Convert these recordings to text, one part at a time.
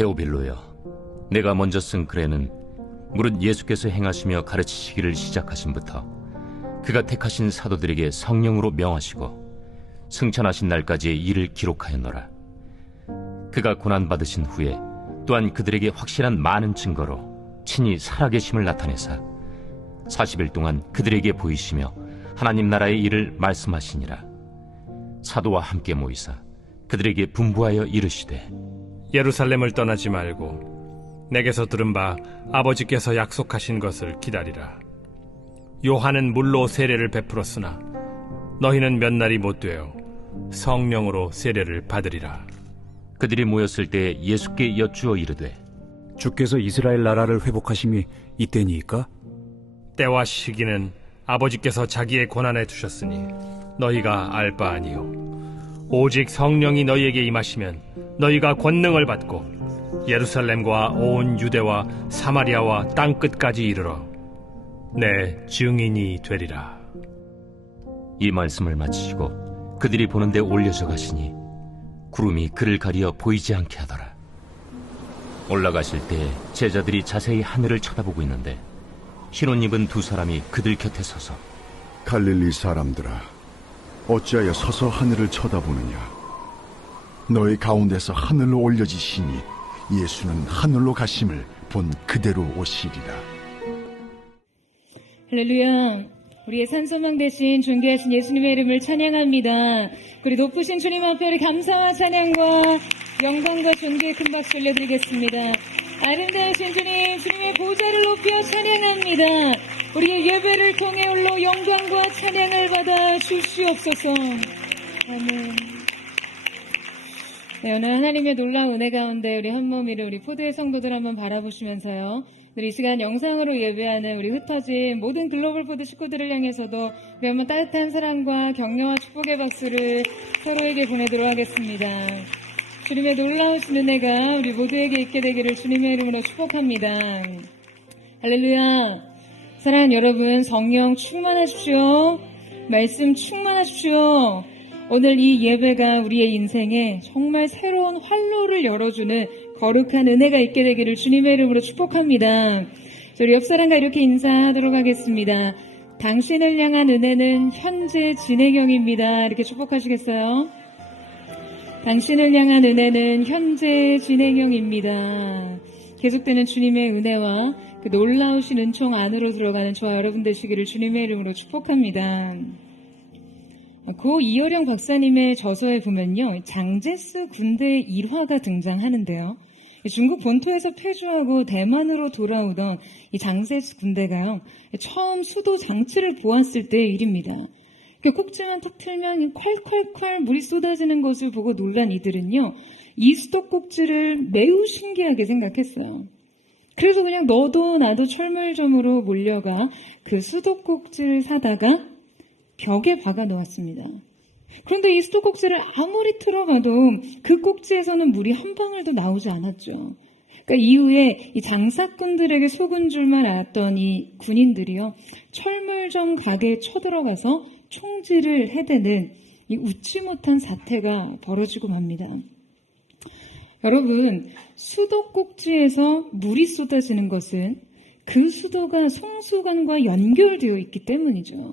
데오빌로여, 내가 먼저 쓴 글에는 무릇 예수께서 행하시며 가르치시기를 시작하심부터 그가 택하신 사도들에게 성령으로 명하시고 승천하신 날까지의 일을 기록하였노라. 그가 고난받으신 후에 또한 그들에게 확실한 많은 증거로 친히 살아계심을 나타내사 40일 동안 그들에게 보이시며 하나님 나라의 일을 말씀하시니라. 사도와 함께 모이사 그들에게 분부하여 이르시되, 예루살렘을 떠나지 말고 내게서 들은 바 아버지께서 약속하신 것을 기다리라. 요한은 물로 세례를 베풀었으나 너희는 몇 날이 못 되어 성령으로 세례를 받으리라. 그들이 모였을 때 예수께 여쭈어 이르되, 주께서 이스라엘 나라를 회복하심이 이때니이까? 때와 시기는 아버지께서 자기의 권한에 두셨으니 너희가 알 바 아니요, 오직 성령이 너희에게 임하시면 너희가 권능을 받고 예루살렘과 온 유대와 사마리아와 땅끝까지 이르러 내 증인이 되리라. 이 말씀을 마치시고 그들이 보는 데 올려져 가시니 구름이 그를 가리어 보이지 않게 하더라. 올라가실 때 제자들이 자세히 하늘을 쳐다보고 있는데 흰 옷 입은 두 사람이 그들 곁에 서서, 갈릴리 사람들아, 어찌하여 서서 하늘을 쳐다보느냐? 너희 가운데서 하늘로 올려지시니 예수는 하늘로 가심을 본 그대로 오시리라. 할렐루야. 우리의 산소망 대신 존귀하신 예수님의 이름을 찬양합니다. 우리 높으신 주님 앞에 우리 감사와 찬양과 영광과 존귀의 큰 박수 올려드리겠습니다. 아름다우신 주님, 주님의 보좌를 높여 찬양합니다. 우리의 예배를 통해 홀로 영광과 찬양을 받아 주시옵소서. 아멘. 네, 오늘 하나님의 놀라운 은혜 가운데 우리 한몸이를 우리 포도의 성도들 한번 바라보시면서요, 우리 이 시간 영상으로 예배하는 우리 흩어진 모든 글로벌 포드 식구들을 향해서도 우리 한번 따뜻한 사랑과 격려와 축복의 박수를 서로에게 보내도록 하겠습니다. 주님의 놀라우신 은혜가 우리 모두에게 있게 되기를 주님의 이름으로 축복합니다. 할렐루야. 사랑하는 여러분, 성령 충만하십시오. 말씀 충만하십시오. 오늘 이 예배가 우리의 인생에 정말 새로운 활로를 열어주는 거룩한 은혜가 있게 되기를 주님의 이름으로 축복합니다. 우리 옆 사람과 이렇게 인사하도록 하겠습니다. 당신을 향한 은혜는 현재 진행형입니다. 이렇게 축복하시겠어요? 당신을 향한 은혜는 현재 진행형입니다. 계속되는 주님의 은혜와 그 놀라우신 은총 안으로 들어가는 저와 여러분 되시기를 주님의 이름으로 축복합니다. 고 이효령 박사님의 저서에 보면요, 장제스 군대의 일화가 등장하는데요. 중국 본토에서 퇴주하고 대만으로 돌아오던 이 장제스 군대가요, 처음 수도 장치를 보았을 때의 일입니다. 꼭지만 탁 틀면 콸콸콸 물이 쏟아지는 것을 보고 놀란 이들은요, 이 수도꼭지를 매우 신기하게 생각했어요. 그래서 그냥 너도 나도 철물점으로 몰려가 그 수도꼭지를 사다가 벽에 박아 놓았습니다. 그런데 이 수도꼭지를 아무리 틀어봐도 그 꼭지에서는 물이 한 방울도 나오지 않았죠. 그러니까 이후에 이 장사꾼들에게 속은 줄만 알았던 이 군인들이요, 철물점 가게에 쳐들어가서 총질을 해대는 이 웃지 못한 사태가 벌어지고 맙니다. 여러분, 수도꼭지에서 물이 쏟아지는 것은 그 수도가 송수관과 연결되어 있기 때문이죠.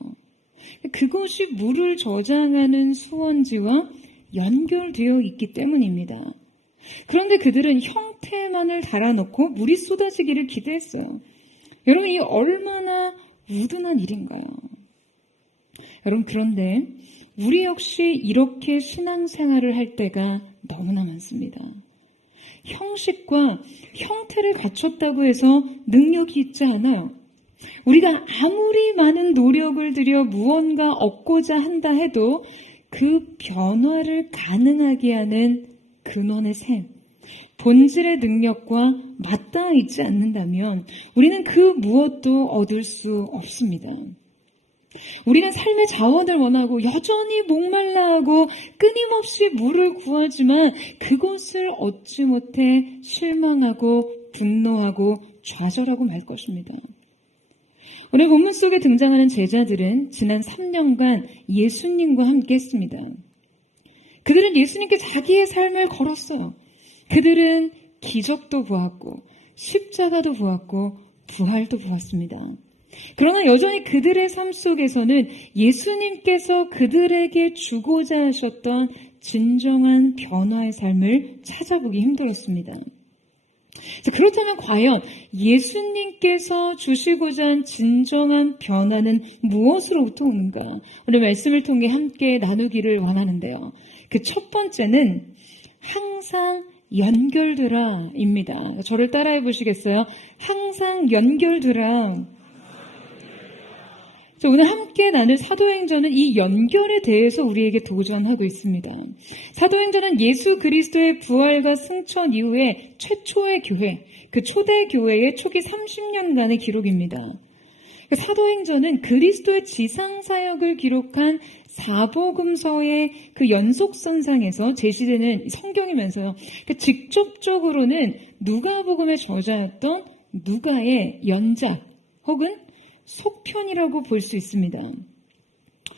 그것이 물을 저장하는 수원지와 연결되어 있기 때문입니다. 그런데 그들은 형태만을 달아놓고 물이 쏟아지기를 기대했어요. 여러분, 이게 얼마나 우둔한 일인가요? 여러분, 그런데 우리 역시 이렇게 신앙생활을 할 때가 너무나 많습니다. 형식과 형태를 갖췄다고 해서 능력이 있지 않아요. 우리가 아무리 많은 노력을 들여 무언가 얻고자 한다 해도 그 변화를 가능하게 하는 근원의 셈, 본질의 능력과 맞닿아 있지 않는다면 우리는 그 무엇도 얻을 수 없습니다. 우리는 삶의 자원을 원하고 여전히 목말라하고 끊임없이 물을 구하지만 그것을 얻지 못해 실망하고 분노하고 좌절하고 말 것입니다. 오늘 본문 속에 등장하는 제자들은 지난 3년간 예수님과 함께 했습니다. 그들은 예수님께 자기의 삶을 걸었어요. 그들은 기적도 보았고 십자가도 보았고 부활도 보았습니다. 그러나 여전히 그들의 삶 속에서는 예수님께서 그들에게 주고자 하셨던 진정한 변화의 삶을 찾아보기 힘들었습니다. 그렇다면 과연 예수님께서 주시고자 한 진정한 변화는 무엇으로부터 오는가? 오늘 말씀을 통해 함께 나누기를 원하는데요. 그 첫 번째는 항상 연결되라입니다. 저를 따라해 보시겠어요? 항상 연결되라. 오늘 함께 나눌 사도행전은 이 연결에 대해서 우리에게 도전하고 있습니다. 사도행전은 예수 그리스도의 부활과 승천 이후에 최초의 교회, 그 초대 교회의 초기 30년간의 기록입니다. 사도행전은 그리스도의 지상사역을 기록한 사복음서의 그 연속선상에서 제시되는 성경이면서요. 직접적으로는 누가복음의 저자였던 누가의 연작 혹은 속편이라고 볼 수 있습니다.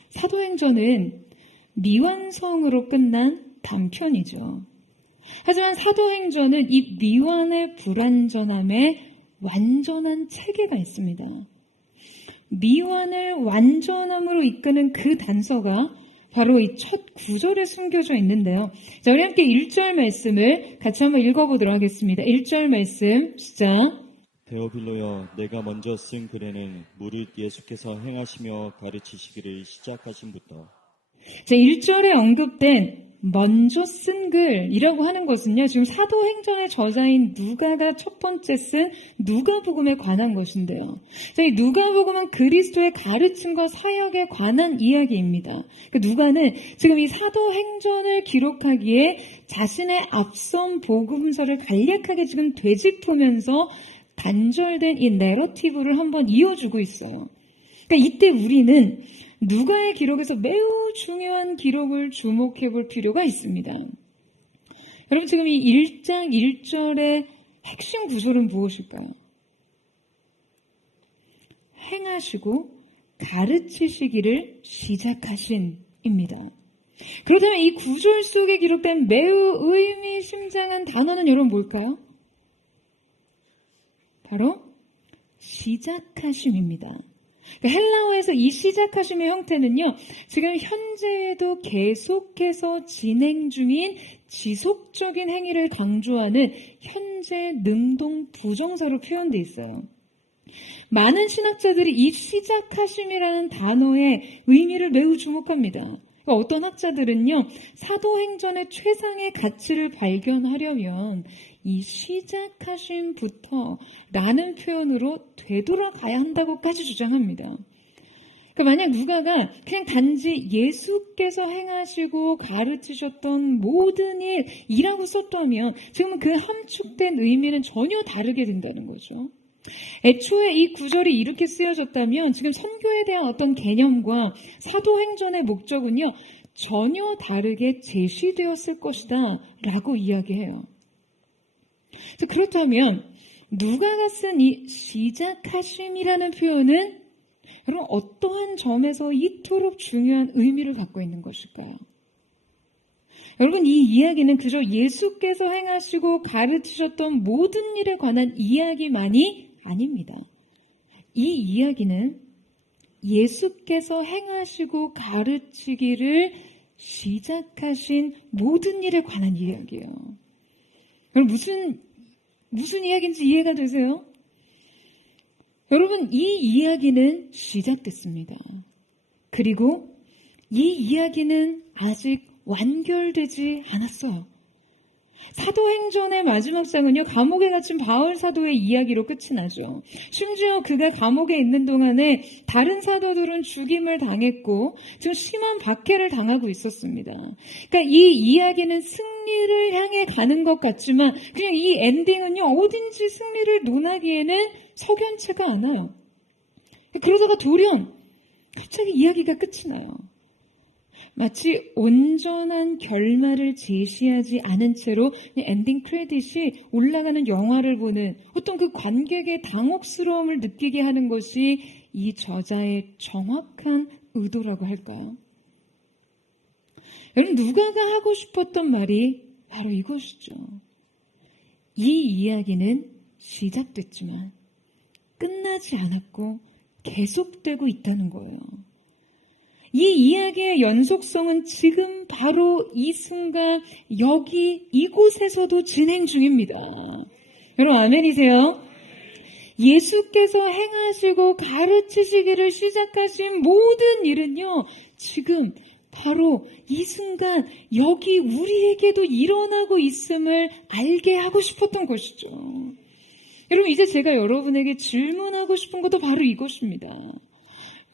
사도행전은 미완성으로 끝난 단편이죠. 하지만 사도행전은 이 미완의 불완전함에 완전한 체계가 있습니다. 미완을 완전함으로 이끄는 그 단서가 바로 이 첫 구절에 숨겨져 있는데요. 자, 우리 함께 1절 말씀을 같이 한번 읽어보도록 하겠습니다. 1절 말씀 시작. 데오빌로여, 내가 먼저 쓴 글에는 무릇 예수께서 행하시며 가르치시기를 시작하신부터. 자, 1절에 언급된 먼저 쓴 글이라고 하는 것은요, 지금 사도행전의 저자인 누가가 첫 번째 쓴 누가복음에 관한 것인데요. 자, 이 누가복음은 그리스도의 가르침과 사역에 관한 이야기입니다. 누가는 지금 이 사도행전을 기록하기에 자신의 앞선 복음서를 간략하게 지금 되짚으면서 단절된 이 내러티브를 한번 이어주고 있어요. 그러니까 이때 우리는 누가의 기록에서 매우 중요한 기록을 주목해 볼 필요가 있습니다. 여러분, 지금 이 1장 1절의 핵심 구절은 무엇일까요? 행하시고 가르치시기를 시작하신입니다. 그렇다면 이 구절 속에 기록된 매우 의미심장한 단어는 여러분 뭘까요? 바로 시작하심입니다. 헬라어에서 이 시작하심의 형태는요, 지금 현재에도 계속해서 진행 중인 지속적인 행위를 강조하는 현재 능동 부정사로 표현되어 있어요. 많은 신학자들이 이 시작하심이라는 단어의 의미를 매우 주목합니다. 어떤 학자들은요, 사도행전의 최상의 가치를 발견하려면 이 시작하심부터 라는 표현으로 되돌아가야 한다고까지 주장합니다. 만약 누가가 그냥 단지 예수께서 행하시고 가르치셨던 모든 일이라고 썼다면 지금은 그 함축된 의미는 전혀 다르게 된다는 거죠. 애초에 이 구절이 이렇게 쓰여졌다면 지금 선교에 대한 어떤 개념과 사도행전의 목적은요, 전혀 다르게 제시되었을 것이다 라고 이야기해요. 그렇다면 누가가 쓴 이 시작하심이라는 표현은 여러분 어떠한 점에서 이토록 중요한 의미를 갖고 있는 것일까요? 여러분, 이 이야기는 그저 예수께서 행하시고 가르치셨던 모든 일에 관한 이야기만이 아닙니다. 이 이야기는 예수께서 행하시고 가르치기를 시작하신 모든 일에 관한 이야기예요. 여러분, 무슨 이야기인지 이해가 되세요? 여러분, 이 이야기는 시작됐습니다. 그리고 이 이야기는 아직 완결되지 않았어요. 사도행전의 마지막 장은요, 감옥에 갇힌 바울 사도의 이야기로 끝이 나죠. 심지어 그가 감옥에 있는 동안에 다른 사도들은 죽임을 당했고 지금 심한 박해를 당하고 있었습니다. 그러니까 이 이야기는 승리를 향해 가는 것 같지만 그냥 이 엔딩은요, 어딘지 승리를 논하기에는 석연치가 않아요. 그러다가 돌연 갑자기 이야기가 끝이 나요. 마치 온전한 결말을 제시하지 않은 채로 엔딩 크레딧이 올라가는 영화를 보는 어떤 그 관객의 당혹스러움을 느끼게 하는 것이 이 저자의 정확한 의도라고 할까요? 여러분, 누가가 하고 싶었던 말이 바로 이것이죠. 이 이야기는 시작됐지만 끝나지 않았고 계속되고 있다는 거예요. 이 이야기의 연속성은 지금 바로 이 순간 여기 이곳에서도 진행 중입니다. 여러분 아멘이세요? 예수께서 행하시고 가르치시기를 시작하신 모든 일은요, 지금 바로 이 순간 여기 우리에게도 일어나고 있음을 알게 하고 싶었던 것이죠. 여러분, 이제 제가 여러분에게 질문하고 싶은 것도 바로 이것입니다.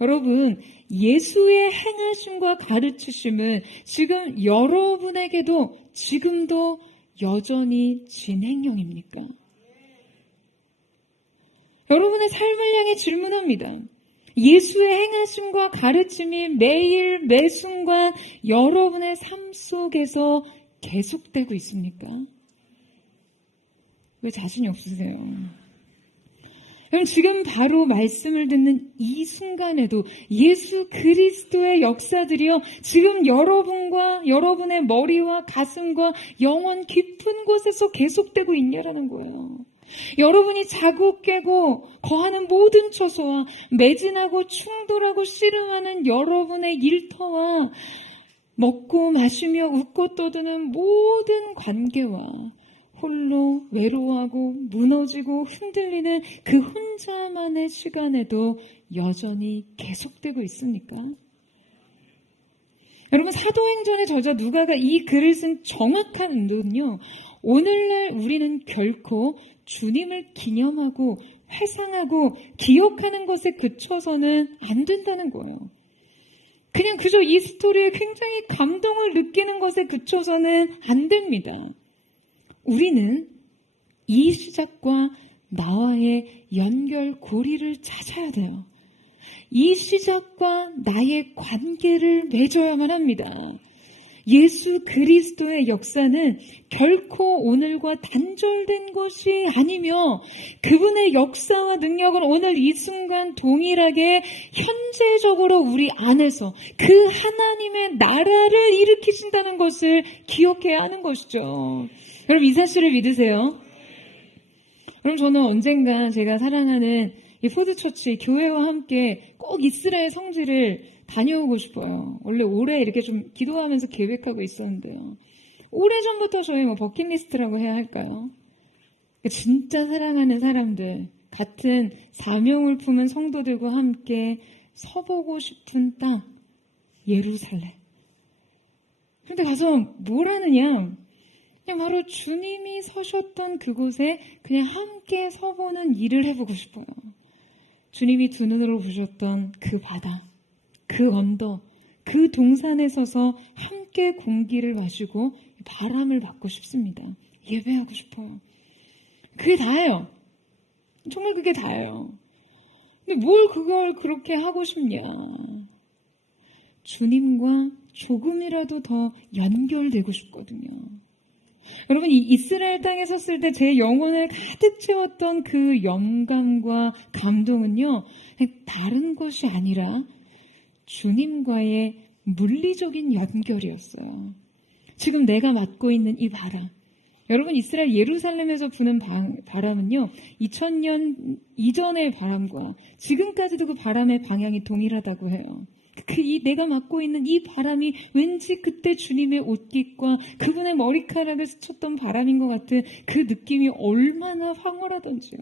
여러분, 예수의 행하심과 가르치심은 지금 여러분에게도 지금도 여전히 진행형입니까? 여러분의 삶을 향해 질문합니다. 예수의 행하심과 가르침이 매일 매순간 여러분의 삶 속에서 계속되고 있습니까? 왜 자신이 없으세요? 여러분, 지금 바로 말씀을 듣는 이 순간에도 예수 그리스도의 역사들이요, 지금 여러분과 여러분의 머리와 가슴과 영혼 깊은 곳에서 계속되고 있냐라는 거예요. 여러분이 자고 깨고 거하는 모든 처소와 매진하고 충돌하고 씨름하는 여러분의 일터와 먹고 마시며 웃고 떠드는 모든 관계와 홀로 외로워하고 무너지고 흔들리는 그 혼자만의 시간에도 여전히 계속되고 있습니까? 여러분, 사도행전의 저자 누가가 이 글을 쓴 정확한 의도는요, 오늘날 우리는 결코 주님을 기념하고 회상하고 기억하는 것에 그쳐서는 안 된다는 거예요. 그냥 그저 이 스토리에 굉장히 감동을 느끼는 것에 그쳐서는 안 됩니다. 우리는 이 시작과 나와의 연결고리를 찾아야 돼요. 이 시작과 나의 관계를 맺어야만 합니다. 예수 그리스도의 역사는 결코 오늘과 단절된 것이 아니며 그분의 역사와 능력은 오늘 이 순간 동일하게 현재적으로 우리 안에서 그 하나님의 나라를 일으키신다는 것을 기억해야 하는 것이죠. 여러분, 이 사실을 믿으세요? 그럼 저는 언젠가 제가 사랑하는 이 포드처치 교회와 함께 꼭 이스라엘 성지를 다녀오고 싶어요. 원래 올해 이렇게 좀 기도하면서 계획하고 있었는데요. 오래전부터 저희 버킷리스트라고 해야 할까요? 진짜 사랑하는 사람들, 같은 사명을 품은 성도들과 함께 서보고 싶은 땅, 예루살렘. 그런데 가서 뭘 하느냐? 그냥 바로 주님이 서셨던 그곳에 그냥 함께 서보는 일을 해보고 싶어요. 주님이 두 눈으로 보셨던 그 바다, 그 언덕, 그 동산에 서서 함께 공기를 마시고 바람을 맞고 싶습니다. 예배하고 싶어요. 그게 다예요. 정말 그게 다예요. 근데 뭘 그걸 그렇게 하고 싶냐? 주님과 조금이라도 더 연결되고 싶거든요. 여러분, 이 이스라엘 땅에 섰을 때 제 영혼을 가득 채웠던 그 영감과 감동은요, 다른 것이 아니라 주님과의 물리적인 연결이었어요. 지금 내가 맡고 있는 이 바람, 여러분, 이스라엘 예루살렘에서 부는 바람은요, 2000년 이전의 바람과 지금까지도 그 바람의 방향이 동일하다고 해요. 내가 맡고 있는 이 바람이 왠지 그때 주님의 옷깃과 그분의 머리카락을 스쳤던 바람인 것 같은 그 느낌이 얼마나 황홀하던지요.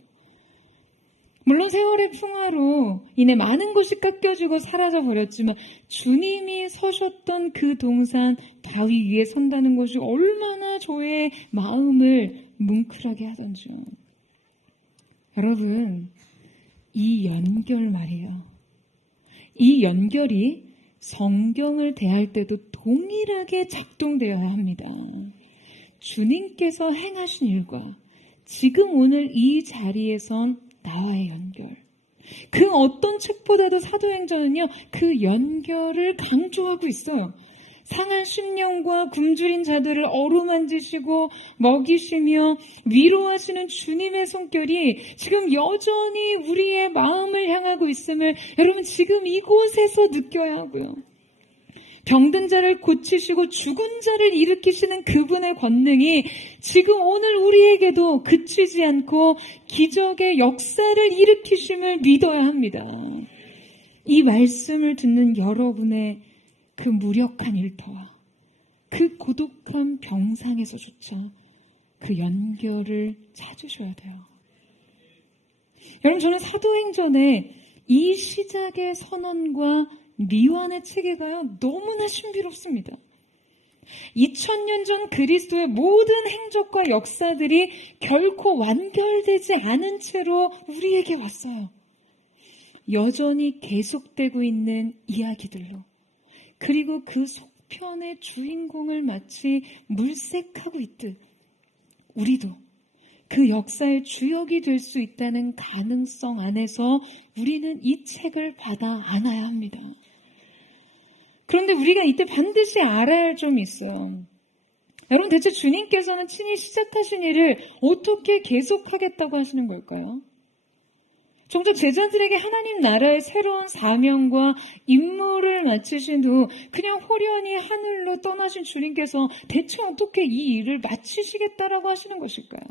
물론 세월의 풍화로 인해 많은 것이 깎여지고 사라져버렸지만 주님이 서셨던 그 동산 바위 위에 선다는 것이 얼마나 저의 마음을 뭉클하게 하던지요. 여러분, 이 연결 말이에요. 이 연결이 성경을 대할 때도 동일하게 작동되어야 합니다. 주님께서 행하신 일과 지금 오늘 이 자리에선 나와의 연결. 그 어떤 책보다도 사도행전은요, 그 연결을 강조하고 있어요. 상한 심령과 굶주린 자들을 어루만지시고 먹이시며 위로하시는 주님의 손길이 지금 여전히 우리의 마음을 향하고 있음을 여러분 지금 이곳에서 느껴야 하고요. 병든 자를 고치시고 죽은 자를 일으키시는 그분의 권능이 지금 오늘 우리에게도 그치지 않고 기적의 역사를 일으키심을 믿어야 합니다. 이 말씀을 듣는 여러분의 그 무력한 일터와 그 고독한 병상에서조차 그 연결을 찾으셔야 돼요. 여러분, 저는 사도행전에 이 시작의 선언과 미완의 체계가요, 너무나 신비롭습니다. 2000년 전 그리스도의 모든 행적과 역사들이 결코 완결되지 않은 채로 우리에게 왔어요. 여전히 계속되고 있는 이야기들로, 그리고 그 속편의 주인공을 마치 물색하고 있듯 우리도 그 역사의 주역이 될 수 있다는 가능성 안에서 우리는 이 책을 받아 안아야 합니다. 그런데 우리가 이때 반드시 알아야 할 점이 있어요. 여러분, 대체 주님께서는 친히 시작하신 일을 어떻게 계속하겠다고 하시는 걸까요? 정작 제자들에게 하나님 나라의 새로운 사명과 임무를 마치신 후 그냥 호련히 하늘로 떠나신 주님께서 대체 어떻게 이 일을 마치시겠다라고 하시는 것일까요?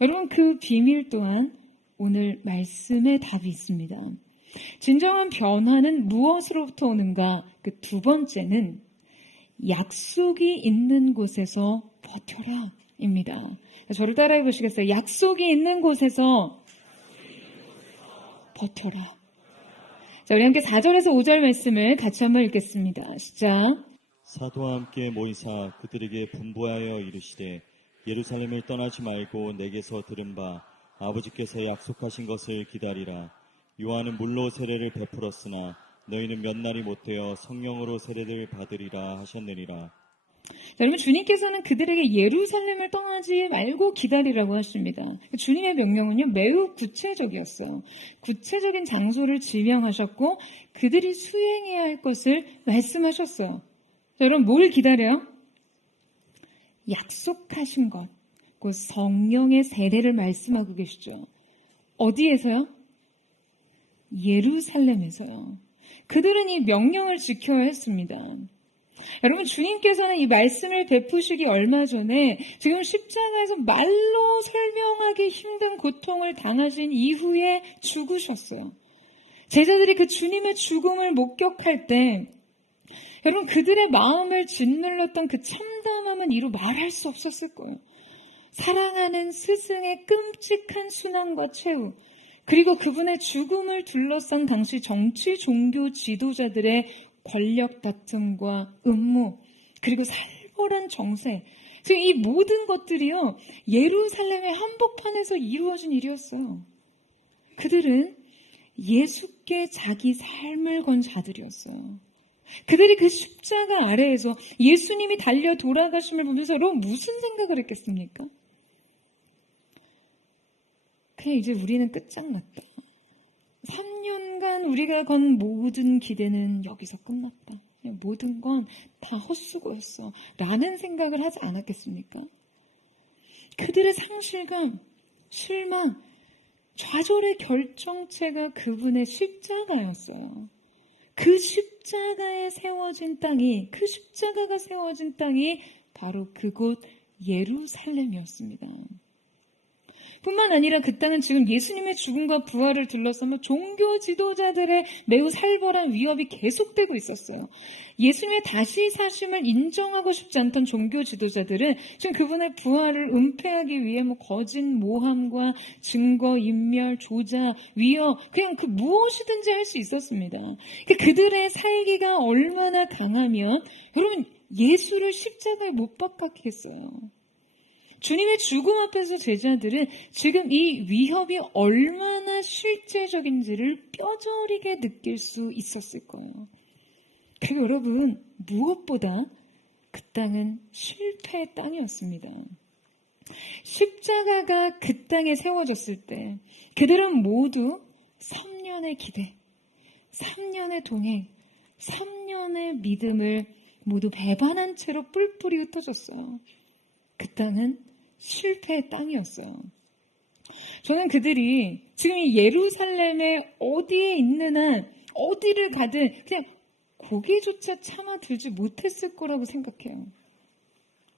여러분, 그 비밀 또한 오늘 말씀에 답이 있습니다. 진정한 변화는 무엇으로부터 오는가? 그 두 번째는 약속이 있는 곳에서 버텨라 입니다. 저를 따라해 보시겠어요? 약속이 있는 곳에서 버텨라. 자, 우리 함께 4절에서 5절 말씀을 같이 한번 읽겠습니다. 시작. 사도와 함께 모이사 그들에게 분부하여 이르시되 예루살렘을 떠나지 말고 내게서 들은 바 아버지께서 약속하신 것을 기다리라. 요한은 물로 세례를 베풀었으나 너희는 몇 날이 못되어 성령으로 세례를 받으리라 하셨느니라. 여러분, 주님께서는 그들에게 예루살렘을 떠나지 말고 기다리라고 하십니다. 주님의 명령은요, 매우 구체적이었어요. 구체적인 장소를 지명하셨고 그들이 수행해야 할 것을 말씀하셨어요. 여러분, 뭘 기다려요? 약속하신 것, 그 성령의 세례를 말씀하고 계시죠. 어디에서요? 예루살렘에서요. 그들은 이 명령을 지켜야 했습니다. 여러분, 주님께서는 이 말씀을 베푸시기 얼마 전에 지금 십자가에서 말로 설명하기 힘든 고통을 당하신 이후에 죽으셨어요. 제자들이 그 주님의 죽음을 목격할 때 여러분, 그들의 마음을 짓눌렀던 그 참담함은 이루 말할 수 없었을 거예요. 사랑하는 스승의 끔찍한 순환과 최후, 그리고 그분의 죽음을 둘러싼 당시 정치, 종교 지도자들의 권력 다툼과 음모, 그리고 살벌한 정세, 지금 이 모든 것들이요, 예루살렘의 한복판에서 이루어진 일이었어요. 그들은 예수께 자기 삶을 건 자들이었어요. 그들이 그 십자가 아래에서 예수님이 달려 돌아가심을 보면서 여러분, 무슨 생각을 했겠습니까? 그냥 이제 우리는 끝장났다. 3년간 우리가 건 모든 기대는 여기서 끝났다. 모든 건 다 헛수고였어. 라는 생각을 하지 않았겠습니까? 그들의 상실감, 실망, 좌절의 결정체가 그분의 십자가였어요. 그 십자가에 세워진 땅이, 그 십자가가 세워진 땅이 바로 그곳 예루살렘이었습니다. 뿐만 아니라 그 땅은 지금 예수님의 죽음과 부활을 둘러싸며 종교 지도자들의 매우 살벌한 위협이 계속되고 있었어요. 예수님의 다시 사심을 인정하고 싶지 않던 종교 지도자들은 지금 그분의 부활을 은폐하기 위해 거짓 모함과 증거 인멸, 조작, 위협, 그냥 그 무엇이든지 할 수 있었습니다. 그들의 살기가 얼마나 강하면 여러분, 예수를 십자가에 못 박았겠어요. 주님의 죽음 앞에서 제자들은 지금 이 위협이 얼마나 실제적인지를 뼈저리게 느낄 수 있었을 거예요. 그리고 여러분, 무엇보다 그 땅은 실패의 땅이었습니다. 십자가가 그 땅에 세워졌을 때 그들은 모두 3년의 기대, 3년의 동행, 3년의 믿음을 모두 배반한 채로 뿔뿔이 흩어졌어요. 그 땅은 실패의 땅이었어요. 저는 그들이 지금 이 예루살렘에 어디에 있는 한, 어디를 가든 그냥 고개조차 참아 들지 못했을 거라고 생각해요.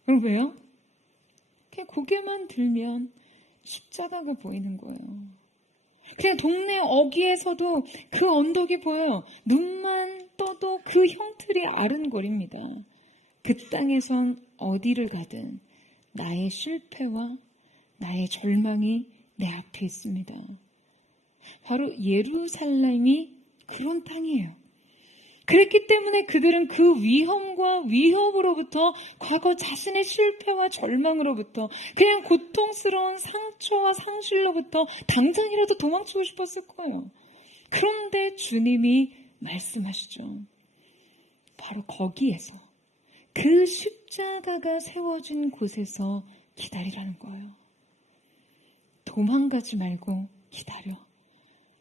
그럼 왜요? 그냥 고개만 들면 십자가가 보이는 거예요. 그냥 동네 어귀에서도 그 언덕이 보여요. 눈만 떠도 그 형틀이 아른거립니다. 그 땅에선 어디를 가든 나의 실패와 나의 절망이 내 앞에 있습니다. 바로 예루살렘이 그런 땅이에요. 그랬기 때문에 그들은 그 위험과 위협으로부터, 과거 자신의 실패와 절망으로부터, 그냥 고통스러운 상처와 상실로부터 당장이라도 도망치고 싶었을 거예요. 그런데 주님이 말씀하시죠. 바로 거기에서, 그 십자가가 세워진 곳에서 기다리라는 거예요. 도망가지 말고 기다려.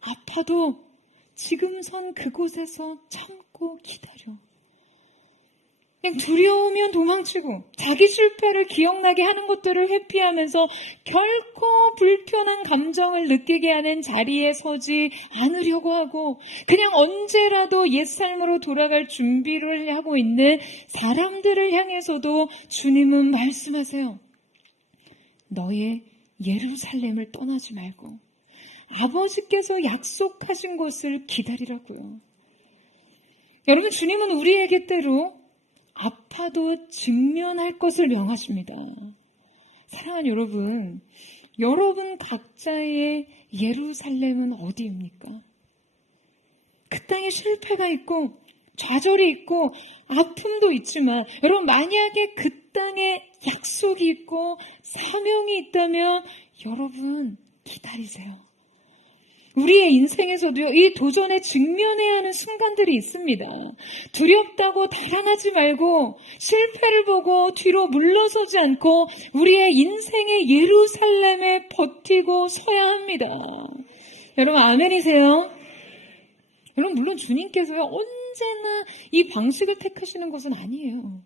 아파도 지금 선 그곳에서 참고 기다려. 그냥 두려우면 도망치고 자기 실패를 기억나게 하는 것들을 회피하면서 결코 불편한 감정을 느끼게 하는 자리에 서지 않으려고 하고, 그냥 언제라도 옛삶으로 돌아갈 준비를 하고 있는 사람들을 향해서도 주님은 말씀하세요. 너의 예루살렘을 떠나지 말고 아버지께서 약속하신 것을 기다리라고요. 여러분, 주님은 우리에게 때로 아파도 직면할 것을 명하십니다. 사랑하는 여러분, 여러분 각자의 예루살렘은 어디입니까? 그 땅에 실패가 있고 좌절이 있고 아픔도 있지만, 여러분 만약에 그 땅에 약속이 있고 사명이 있다면 여러분 기다리세요. 우리의 인생에서도요, 이 도전에 직면해야 하는 순간들이 있습니다. 두렵다고 달아나지 말고 실패를 보고 뒤로 물러서지 않고 우리의 인생의 예루살렘에 버티고 서야 합니다. 여러분 아멘이세요? 여러분 물론 주님께서요 언제나 이 방식을 택하시는 것은 아니에요.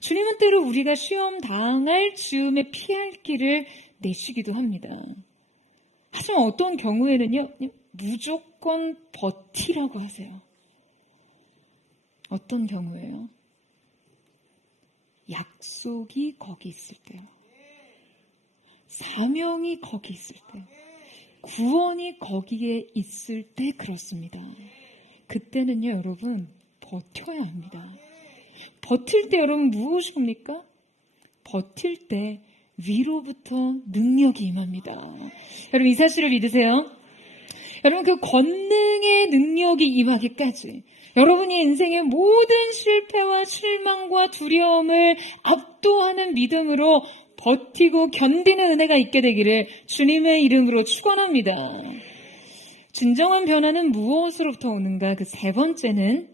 주님은 때로 우리가 시험 당할 즈음에 피할 길을 내시기도 합니다. 하지만 어떤 경우에는요, 무조건 버티라고 하세요. 어떤 경우에요? 약속이 거기 있을 때요. 사명이 거기 있을 때. 구원이 거기에 있을 때 그렇습니다. 그때는요, 여러분, 버텨야 합니다. 버틸 때 여러분 무엇입니까? 버틸 때 위로부터 능력이 임합니다. 여러분 이 사실을 믿으세요? 여러분 그 권능의 능력이 임하기까지 여러분이 인생의 모든 실패와 실망과 두려움을 압도하는 믿음으로 버티고 견디는 은혜가 있게 되기를 주님의 이름으로 축원합니다. 진정한 변화는 무엇으로부터 오는가? 그 세 번째는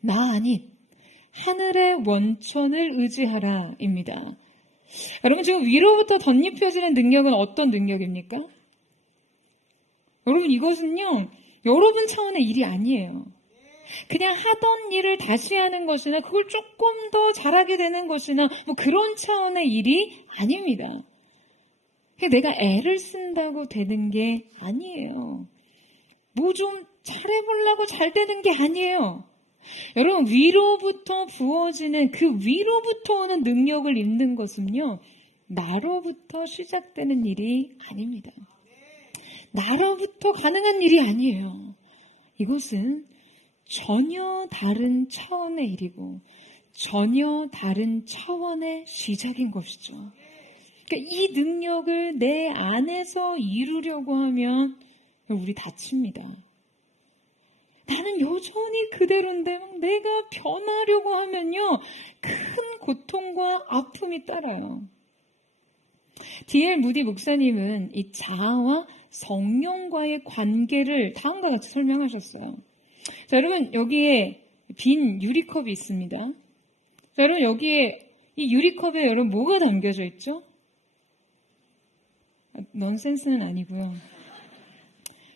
나 아닌 하늘의 원천을 의지하라입니다. 여러분 지금 위로부터 덧입혀지는 능력은 어떤 능력입니까? 여러분 이것은요 여러분 차원의 일이 아니에요. 그냥 하던 일을 다시 하는 것이나 그걸 조금 더 잘하게 되는 것이나 뭐 그런 차원의 일이 아닙니다. 내가 애를 쓴다고 되는 게 아니에요. 뭐 좀 잘해보려고 잘 되는 게 아니에요. 여러분 위로부터 부어지는 그 위로부터 오는 능력을 입는 것은요 나로부터 시작되는 일이 아닙니다. 나로부터 가능한 일이 아니에요. 이것은 전혀 다른 차원의 일이고 전혀 다른 차원의 시작인 것이죠. 그러니까 이 능력을 내 안에서 이루려고 하면 우리 다칩니다. 나는 여전히 그대로인데 막 내가 변하려고 하면요 큰 고통과 아픔이 따라요. D.L. 무디 목사님은 이 자아와 성령과의 관계를 다음과 같이 설명하셨어요. 자, 여러분 여기에 빈 유리컵이 있습니다. 자, 여러분 여기에 이 유리컵에 여러분 뭐가 담겨져 있죠? 넌센스는 아니고요.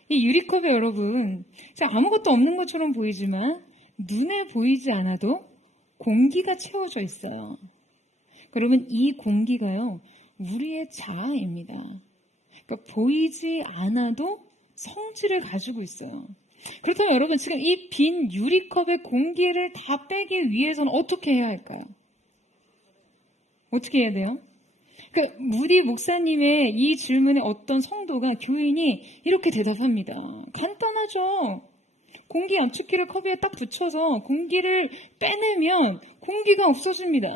이 유리컵에 여러분 아무것도 없는 것처럼 보이지만 눈에 보이지 않아도 공기가 채워져 있어요. 그러면 이 공기가요 우리의 자아입니다. 그러니까 보이지 않아도 성질을 가지고 있어요. 그렇다면 여러분, 지금 이 빈 유리컵의 공기를 다 빼기 위해서는 어떻게 해야 할까요? 어떻게 해야 돼요? 무디 목사님의 이 질문에 어떤 성도가, 교인이 이렇게 대답합니다. 간단하죠. 공기 압축기를 컵 위에 딱 붙여서 공기를 빼내면 공기가 없어집니다.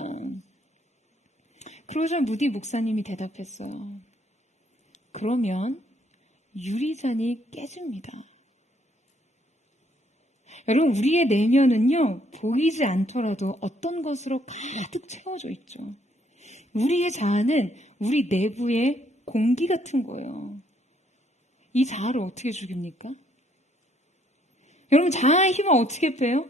그러자 무디 목사님이 대답했어요. 그러면 유리잔이 깨집니다. 여러분, 우리의 내면은요, 보이지 않더라도 어떤 것으로 가득 채워져 있죠. 우리의 자아는 우리 내부의 공기 같은 거예요. 이 자아를 어떻게 죽입니까? 여러분, 자아의 힘을 어떻게 빼요?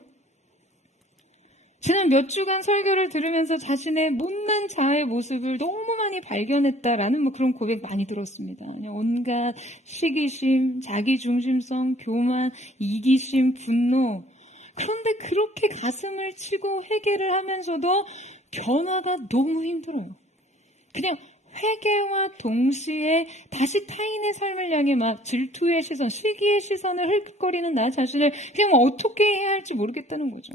지난 몇 주간 설교를 들으면서 자신의 못난 자아의 모습을 너무 많이 발견했다라는 그런 고백 많이 들었습니다. 그냥 온갖 시기심, 자기중심성, 교만, 이기심, 분노. 그런데 그렇게 가슴을 치고 회개를 하면서도 변화가 너무 힘들어요. 그냥 회개와 동시에 다시 타인의 삶을 향해 막 질투의 시선, 시기의 시선을 흘끗거리는 나 자신을 그냥 어떻게 해야 할지 모르겠다는 거죠.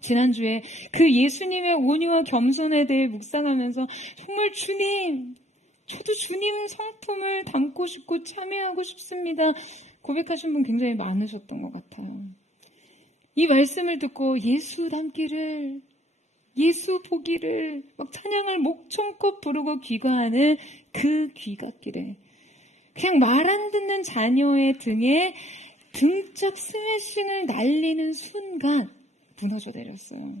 지난주에 그 예수님의 온유와 겸손에 대해 묵상하면서 정말 주님, 저도 주님 성품을 담고 싶고 참여하고 싶습니다. 고백하신 분 굉장히 많으셨던 것 같아요. 이 말씀을 듣고 예수 닮기를, 예수 보기를 막 찬양을 목청껏 부르고 귀가하는 그 귀갓길에 그냥 말 안 듣는 자녀의 등에 등짝 스매싱을 날리는 순간 무너져 내렸어요.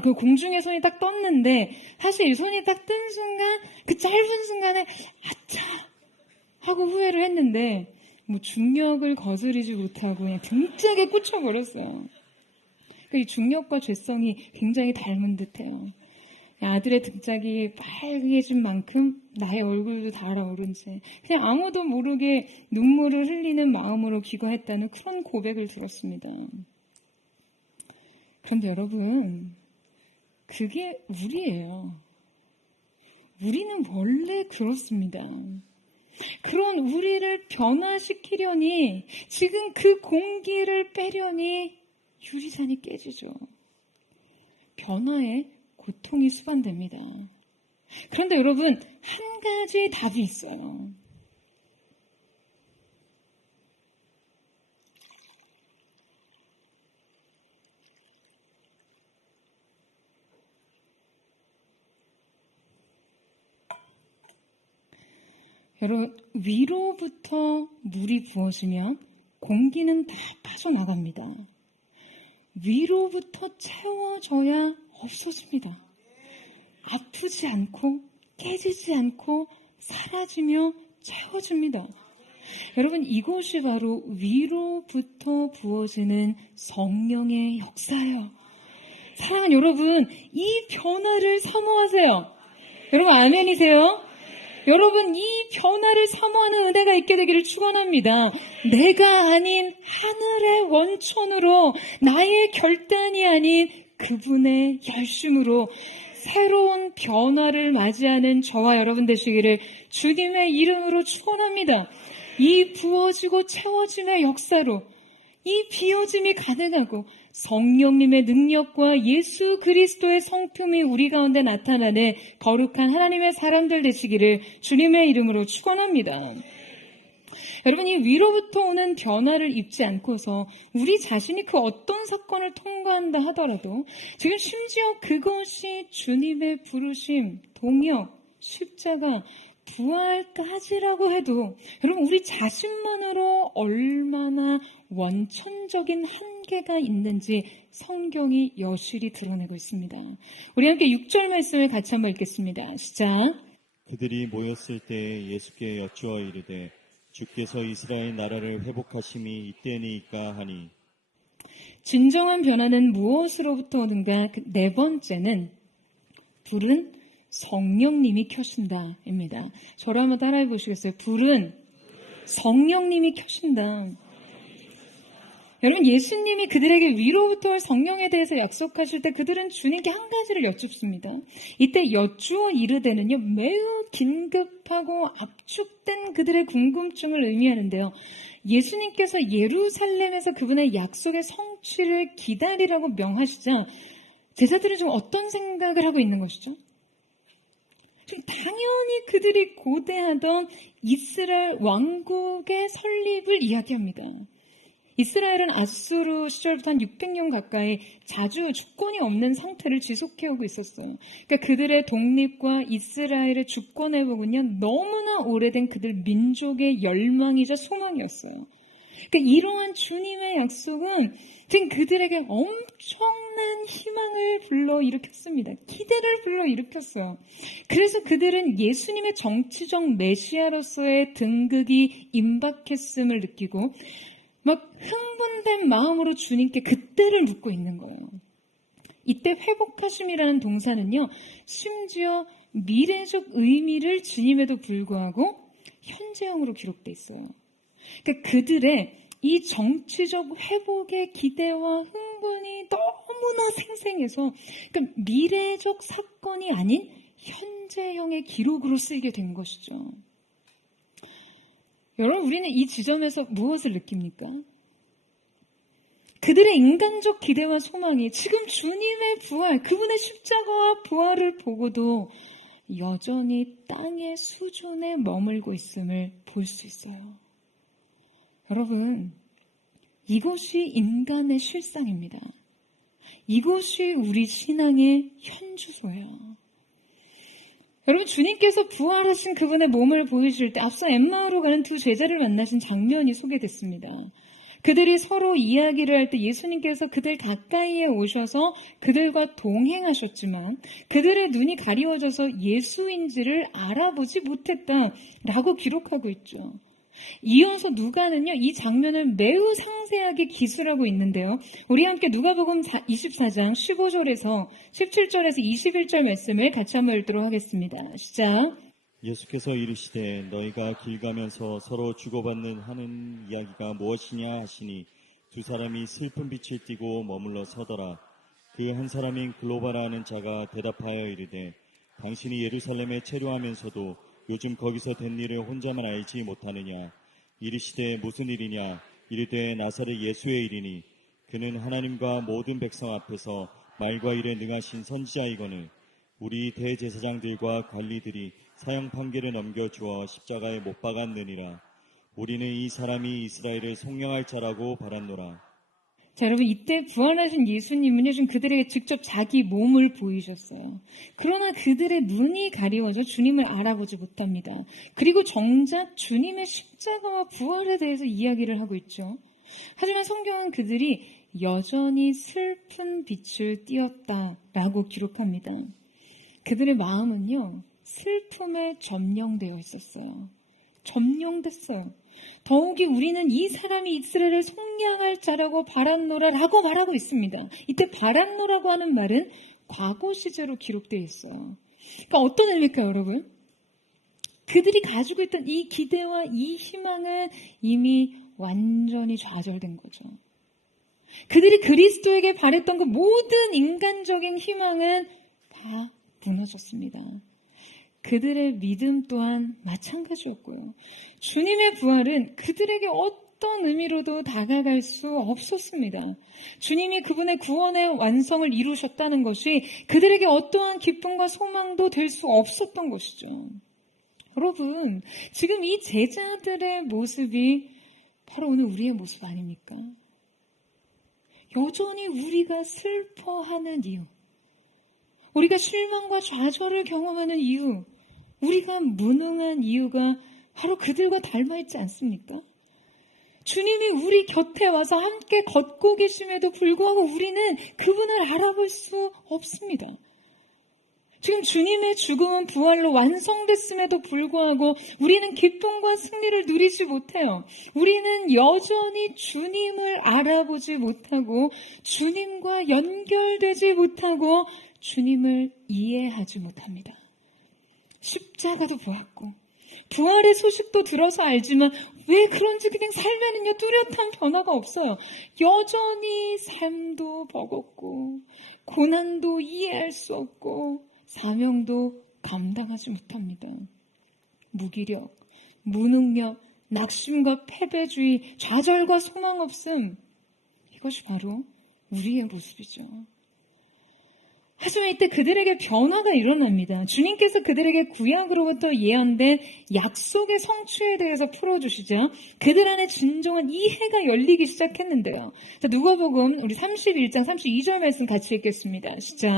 그 공중에 손이 딱 떴는데 사실 이 손이 딱 뜬 순간, 그 짧은 순간에 아차 하고 후회를 했는데 중력을 거스르지 못하고 그냥 등짝에 꽂혀버렸어요. 이 중력과 죄성이 굉장히 닮은 듯해요. 아들의 등짝이 빨개진 만큼 나의 얼굴도 달아오른 채 그냥 아무도 모르게 눈물을 흘리는 마음으로 귀가했다는 그런 고백을 들었습니다. 그런데 여러분, 그게 우리예요. 우리는 원래 그렇습니다. 그런 우리를 변화시키려니, 지금 그 공기를 빼려니 유리잔이 깨지죠. 변화에 고통이 수반됩니다. 그런데 여러분, 한 가지 답이 있어요. 여러분, 위로부터 물이 부어지면 공기는 다 빠져나갑니다. 위로부터 채워져야 없어집니다. 아프지 않고 깨지지 않고 사라지며 채워집니다. 여러분, 이것이 바로 위로부터 부어지는 성령의 역사예요. 사랑하는 여러분, 이 변화를 사모하세요. 여러분, 아멘이세요? 여러분, 이 변화를 사모하는 은혜가 있게 되기를 축원합니다. 내가 아닌 하늘의 원천으로, 나의 결단이 아닌 그분의 열심으로 새로운 변화를 맞이하는 저와 여러분 되시기를 주님의 이름으로 축원합니다. 이 부어지고 채워짐의 역사로 이 비어짐이 가능하고 성령님의 능력과 예수 그리스도의 성품이 우리 가운데 나타나는 거룩한 하나님의 사람들 되시기를 주님의 이름으로 축원합니다. 여러분, 이 위로부터 오는 변화를 입지 않고서 우리 자신이 그 어떤 사건을 통과한다 하더라도 지금 심지어 그것이 주님의 부르심, 동역, 십자가, 부활까지라고 해도 여러분, 우리 자신만으로 얼마나 원천적인 한계가 있는지 성경이 여실히 드러내고 있습니다. 우리 함께 6절 말씀을 같이 한번 읽겠습니다. 시작. 그들이 모였을 때 예수께 여쭈어 이르되 주께서 이스라엘 나라를 회복하심이 이때니까 하니. 진정한 변화는 무엇으로부터 오는가? 네 번째는 불은 성령님이 켜신다입니다. 저를 한번 따라해 보시겠어요? 불은 성령님이 켜신다. 여러분, 예수님이 그들에게 위로부터 올 성령에 대해서 약속하실 때 그들은 주님께 한 가지를 여쭙습니다. 이때 여쭈어 이르되는요, 매우 긴급하고 압축된 그들의 궁금증을 의미하는데요. 예수님께서 예루살렘에서 그분의 약속의 성취를 기다리라고 명하시자 제자들은 좀 어떤 생각을 하고 있는 것이죠? 당연히 그들이 고대하던 이스라엘 왕국의 설립을 이야기합니다. 이스라엘은 아수르 시절부터 한 600년 가까이 자주 주권이 없는 상태를 지속해오고 있었어요. 그러니까 그들의 독립과 이스라엘의 주권 회복은요, 너무나 오래된 그들 민족의 열망이자 소망이었어요. 그러니까 이러한 주님의 약속은 지금 그들에게 엄청난 희망을 불러일으켰습니다. 기대를 불러일으켰어요. 그래서 그들은 예수님의 정치적 메시아로서의 등극이 임박했음을 느끼고 막 흥분된 마음으로 주님께 그때를 묻고 있는 거예요. 이때 회복하심이라는 동사는요, 심지어 미래적 의미를 지님에도 불구하고 현재형으로 기록돼 있어요. 그러니까 그들의 이 정치적 회복의 기대와 흥분이 너무나 생생해서 그러니까 미래적 사건이 아닌 현재형의 기록으로 쓰이게 된 것이죠. 여러분, 우리는 이 지점에서 무엇을 느낍니까? 그들의 인간적 기대와 소망이 지금 주님의 부활, 그분의 십자가와 부활을 보고도 여전히 땅의 수준에 머물고 있음을 볼 수 있어요. 여러분, 이것이 인간의 실상입니다. 이것이 우리 신앙의 현주소예요. 여러분, 주님께서 부활하신 그분의 몸을 보이실 때 앞서 엠마오로 가는 두 제자를 만나신 장면이 소개됐습니다. 그들이 서로 이야기를 할 때 예수님께서 그들 가까이에 오셔서 그들과 동행하셨지만 그들의 눈이 가리워져서 예수인지를 알아보지 못했다라고 기록하고 있죠. 이어서 누가는요, 이 장면을 매우 상세하게 기술하고 있는데요. 우리 함께 누가복음 24장 15절에서 17절에서 21절 말씀을 같이 한번 읽도록 하겠습니다. 시작. 예수께서 이르시되 너희가 길 가면서 서로 주고받는 하는 이야기가 무엇이냐 하시니 두 사람이 슬픈 빛을 띠고 머물러 서더라. 그 한 사람인 글로바라 하는 자가 대답하여 이르되 당신이 예루살렘에 체류하면서도 요즘 거기서 된 일을 혼자만 알지 못하느냐. 이르시되 무슨 일이냐. 이르되 나사렛 예수의 일이니 그는 하나님과 모든 백성 앞에서 말과 일에 능하신 선지자이거늘 우리 대제사장들과 관리들이 사형 판결을 넘겨주어 십자가에 못 박았느니라. 우리는 이 사람이 이스라엘을 속량할 자라고 바랐노라. 자, 여러분, 이때 부활하신 예수님은요, 지금 그들에게 직접 자기 몸을 보이셨어요. 그러나 그들의 눈이 가리워져 주님을 알아보지 못합니다. 그리고 정작 주님의 십자가와 부활에 대해서 이야기를 하고 있죠. 하지만 성경은 그들이 여전히 슬픈 빛을 띄었다라고 기록합니다. 그들의 마음은요, 슬픔에 점령되어 있었어요. 점령됐어요. 더욱이 우리는 이 사람이 이스라엘을 속량할 자라고 바랐노라라고 말하고 있습니다. 이때 바랐노라고 하는 말은 과거 시제로 기록되어 있어요. 그러니까 어떤 의미일까요, 여러분? 그들이 가지고 있던 이 기대와 이 희망은 이미 완전히 좌절된 거죠. 그들이 그리스도에게 바랬던 그 모든 인간적인 희망은 다 무너졌습니다. 그들의 믿음 또한 마찬가지였고요. 주님의 부활은 그들에게 어떤 의미로도 다가갈 수 없었습니다. 주님이 그분의 구원의 완성을 이루셨다는 것이 그들에게 어떠한 기쁨과 소망도 될 수 없었던 것이죠. 여러분, 지금 이 제자들의 모습이 바로 오늘 우리의 모습 아닙니까? 여전히 우리가 슬퍼하는 이유, 우리가 실망과 좌절을 경험하는 이유, 우리가 무능한 이유가 바로 그들과 닮아있지 않습니까? 주님이 우리 곁에 와서 함께 걷고 계심에도 불구하고 우리는 그분을 알아볼 수 없습니다. 지금 주님의 죽음은 부활로 완성됐음에도 불구하고 우리는 기쁨과 승리를 누리지 못해요. 우리는 여전히 주님을 알아보지 못하고 주님과 연결되지 못하고 주님을 이해하지 못합니다. 십자가도 보았고 부활의 소식도 들어서 알지만 왜 그런지 그냥 살면은요 뚜렷한 변화가 없어요. 여전히 삶도 버겁고 고난도 이해할 수 없고 사명도 감당하지 못합니다. 무기력, 무능력, 낙심과 패배주의, 좌절과 소망 없음, 이것이 바로 우리의 모습이죠. 하지만 이때 그들에게 변화가 일어납니다. 주님께서 그들에게 구약으로부터 예언된 약속의 성취에 대해서 풀어주시자 그들 안에 진정한 이해가 열리기 시작했는데요. 자, 누가복음 우리 31장 32절 말씀 같이 읽겠습니다. 시작.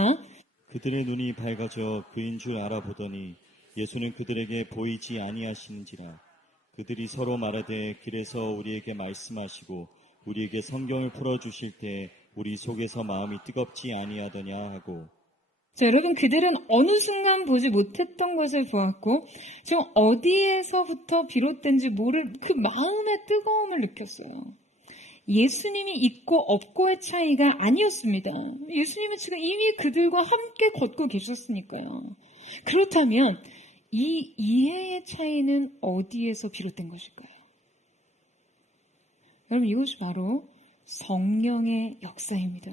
그들의 눈이 밝아져 그인 줄 알아보더니 예수는 그들에게 보이지 아니하시는지라. 그들이 서로 말하되 길에서 우리에게 말씀하시고 우리에게 성경을 풀어주실 때 우리 속에서 마음이 뜨겁지 아니하더냐 하고. 자, 여러분 그들은 어느 순간 보지 못했던 것을 보았고 지금 어디에서부터 비롯된지 모를 그 마음의 뜨거움을 느꼈어요. 예수님이 있고 없고의 차이가 아니었습니다. 예수님은 지금 이미 그들과 함께 걷고 계셨으니까요. 그렇다면 이 이해의 차이는 어디에서 비롯된 것일까요? 여러분 이것이 바로 성령의 역사입니다.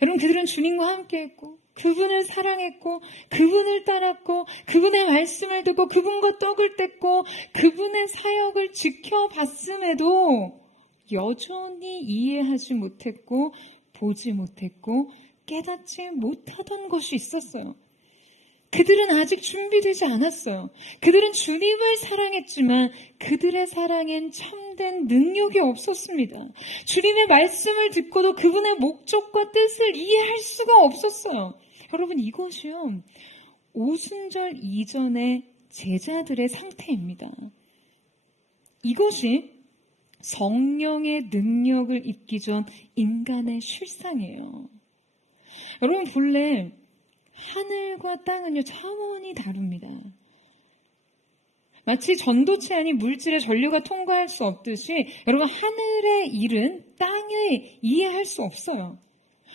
여러분 그들은 주님과 함께 했고 그분을 사랑했고 그분을 따랐고 그분의 말씀을 듣고 그분과 떡을 뗐고 그분의 사역을 지켜봤음에도 여전히 이해하지 못했고 보지 못했고 깨닫지 못하던 것이 있었어요. 그들은 아직 준비되지 않았어요. 그들은 주님을 사랑했지만 그들의 사랑엔 참된 능력이 없었습니다. 주님의 말씀을 듣고도 그분의 목적과 뜻을 이해할 수가 없었어요. 여러분 이것이요 오순절 이전의 제자들의 상태입니다. 이것이 성령의 능력을 입기 전 인간의 실상이에요. 여러분 본래 하늘과 땅은요 차원이 다릅니다. 마치 전도체 아닌 물질의 전류가 통과할 수 없듯이 여러분 하늘의 일은 땅에 이해할 수 없어요.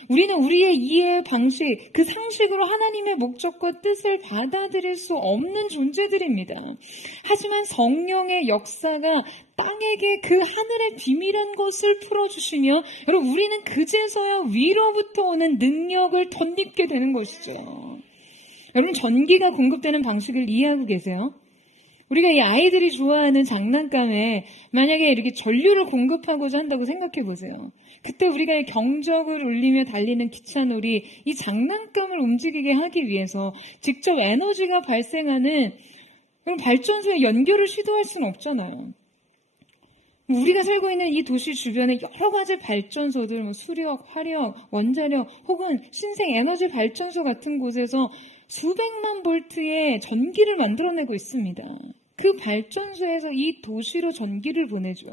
우리는 우리의 이해의 방식, 그 상식으로 하나님의 목적과 뜻을 받아들일 수 없는 존재들입니다. 하지만 성령의 역사가 땅에게 그 하늘의 비밀한 것을 풀어주시며 여러분 우리는 그제서야 위로부터 오는 능력을 덧입게 되는 것이죠. 여러분 전기가 공급되는 방식을 이해하고 계세요? 우리가 이 아이들이 좋아하는 장난감에 만약에 이렇게 전류를 공급하고자 한다고 생각해 보세요. 그때 우리가 이 경적을 울리며 달리는 기차놀이, 이 장난감을 움직이게 하기 위해서 직접 에너지가 발생하는 그런 발전소에 연결을 시도할 수는 없잖아요. 우리가 살고 있는 이 도시 주변에 여러 가지 발전소들, 수력, 화력, 원자력 혹은 신생 에너지 발전소 같은 곳에서 수백만 볼트의 전기를 만들어내고 있습니다. 그 발전소에서 이 도시로 전기를 보내죠.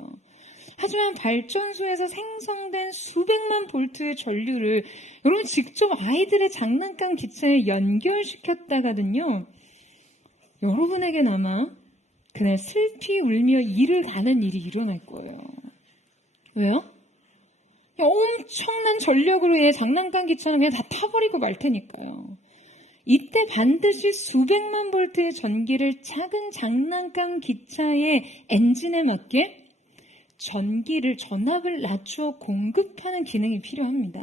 하지만 발전소에서 생성된 수백만 볼트의 전류를 여러분 직접 아이들의 장난감 기차에 연결시켰다가는요. 여러분에겐 아마 그날 슬피 울며 일을 가는 일이 일어날 거예요. 왜요? 엄청난 전력으로 해 장난감 기차는 그냥 다 타버리고 말 테니까요. 이때 반드시 수백만 볼트의 전기를 작은 장난감 기차의 엔진에 맞게 전압을 낮추어 공급하는 기능이 필요합니다.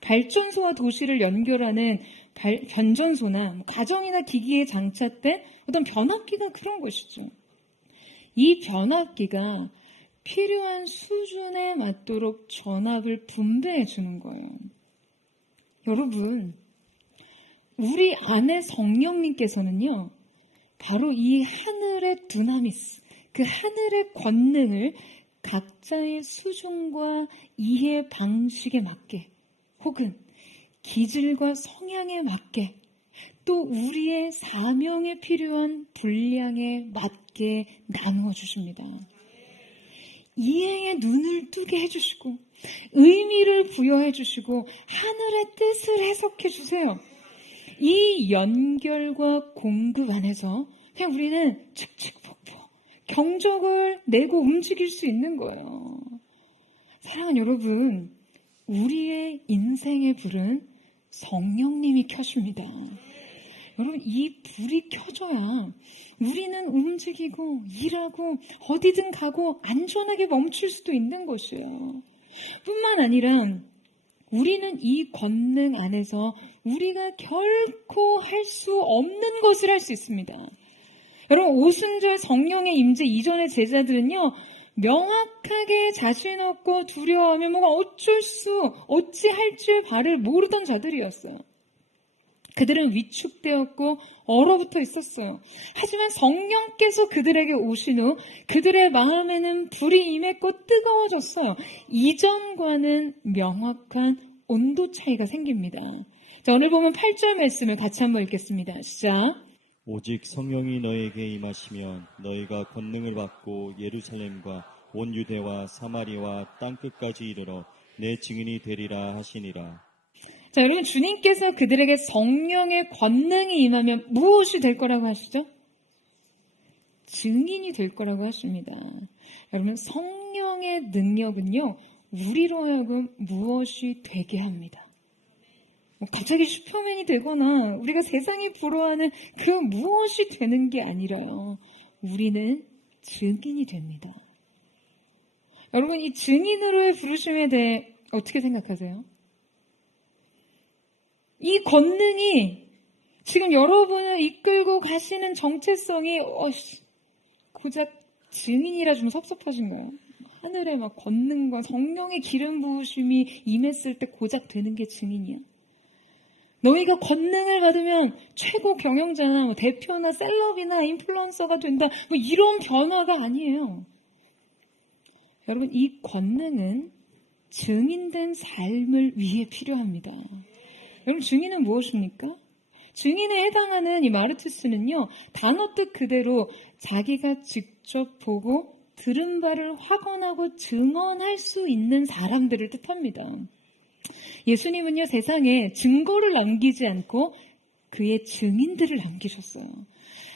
발전소와 도시를 연결하는 변전소나 가정이나 기기에 장착된 어떤 변압기가 그런 것이죠. 이 변압기가 필요한 수준에 맞도록 전압을 분배해 주는 거예요. 여러분, 우리 안에 성령님께서는요, 바로 이 하늘의 두나미스, 그 하늘의 권능을 각자의 수준과 이해 방식에 맞게 혹은 기질과 성향에 맞게 또 우리의 사명에 필요한 분량에 맞게 나누어 주십니다. 이해의 눈을 뜨게 해주시고 의미를 부여해 주시고 하늘의 뜻을 해석해 주세요. 이 연결과 공급 안에서 그냥 우리는 칙칙폭폭 경적을 내고 움직일 수 있는 거예요. 사랑하는 여러분, 우리의 인생의 불은 성령님이 켜십니다. 여러분, 이 불이 켜져야 우리는 움직이고 일하고 어디든 가고 안전하게 멈출 수도 있는 것이에요. 뿐만 아니라 우리는 이 권능 안에서 우리가 결코 할 수 없는 것을 할 수 있습니다. 여러분, 오순절 성령의 임재 이전의 제자들은요, 명확하게 자신 없고 두려워하며 뭐가 어찌할 줄 바를 모르던 자들이었어요. 그들은 위축되었고 얼어붙어 있었어요. 하지만 성령께서 그들에게 오신 후 그들의 마음에는 불이 임했고 뜨거워졌어요. 이전과는 명확한 온도 차이가 생깁니다. 자, 오늘 보면 8절 말씀을 같이 한번 읽겠습니다. 시작. 오직 성령이 너에게 임하시면 너희가 권능을 받고 예루살렘과 온 유대와 사마리아와 땅끝까지 이르러 내 증인이 되리라 하시니라. 자, 여러분, 주님께서 그들에게 성령의 권능이 임하면 무엇이 될 거라고 하시죠? 증인이 될 거라고 하십니다. 여러분, 성령의 능력은요, 우리로 하여금 무엇이 되게 합니다. 갑자기 슈퍼맨이 되거나 우리가 세상이 부러워하는 그 무엇이 되는 게 아니라요, 우리는 증인이 됩니다. 여러분, 이 증인으로의 부르심에 대해 어떻게 생각하세요? 이 권능이 지금 여러분을 이끌고 가시는 정체성이 고작 증인이라 좀 섭섭하신 거예요. 하늘에 막 권능과 성령의 기름 부으심이 임했을 때 고작 되는 게 증인이야. 너희가 권능을 받으면 최고 경영자나 뭐 대표나 셀럽이나 인플루언서가 된다, 뭐 이런 변화가 아니에요. 여러분, 이 권능은 증인된 삶을 위해 필요합니다. 여러분, 증인은 무엇입니까? 증인에 해당하는 이 마르투스는요, 단어 뜻 그대로 자기가 직접 보고 들은 바를 확언하고 증언할 수 있는 사람들을 뜻합니다. 예수님은요, 세상에 증거를 남기지 않고 그의 증인들을 남기셨어요.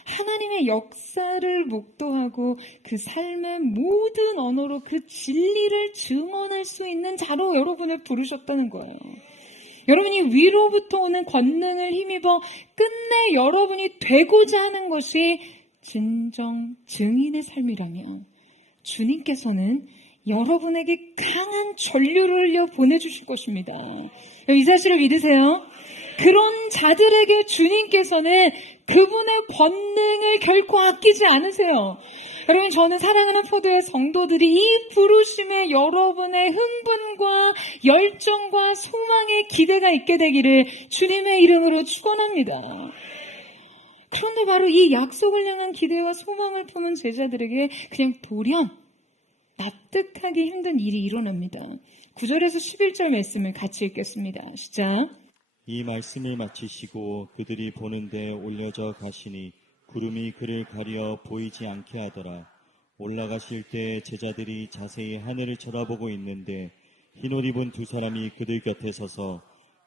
하나님의 역사를 목도하고 그 삶의 모든 언어로 그 진리를 증언할 수 있는 자로 여러분을 부르셨다는 거예요. 여러분이 위로부터 오는 권능을 힘입어 끝내 여러분이 되고자 하는 것이 진정 증인의 삶이라면 주님께서는 여러분에게 강한 전류를 흘려 보내주실 것입니다. 이 사실을 믿으세요? 그런 자들에게 주님께서는 그분의 권능을 결코 아끼지 않으세요. 여러분, 저는 사랑하는 포도의 성도들이 이 부르심에 여러분의 흥분과 열정과 소망의 기대가 있게 되기를 주님의 이름으로 축원합니다. 그런데 바로 이 약속을 향한 기대와 소망을 품은 제자들에게 그냥 돌연 납득하기 힘든 일이 일어납니다. 9절에서 11절 말씀을 같이 읽겠습니다. 시작. 이 말씀을 마치시고 그들이 보는데 올려져 가시니 구름이 그를 가려 보이지 않게 하더라. 올라가실 때 제자들이 자세히 하늘을 쳐다보고 있는데 흰옷 입은 두 사람이 그들 곁에 서서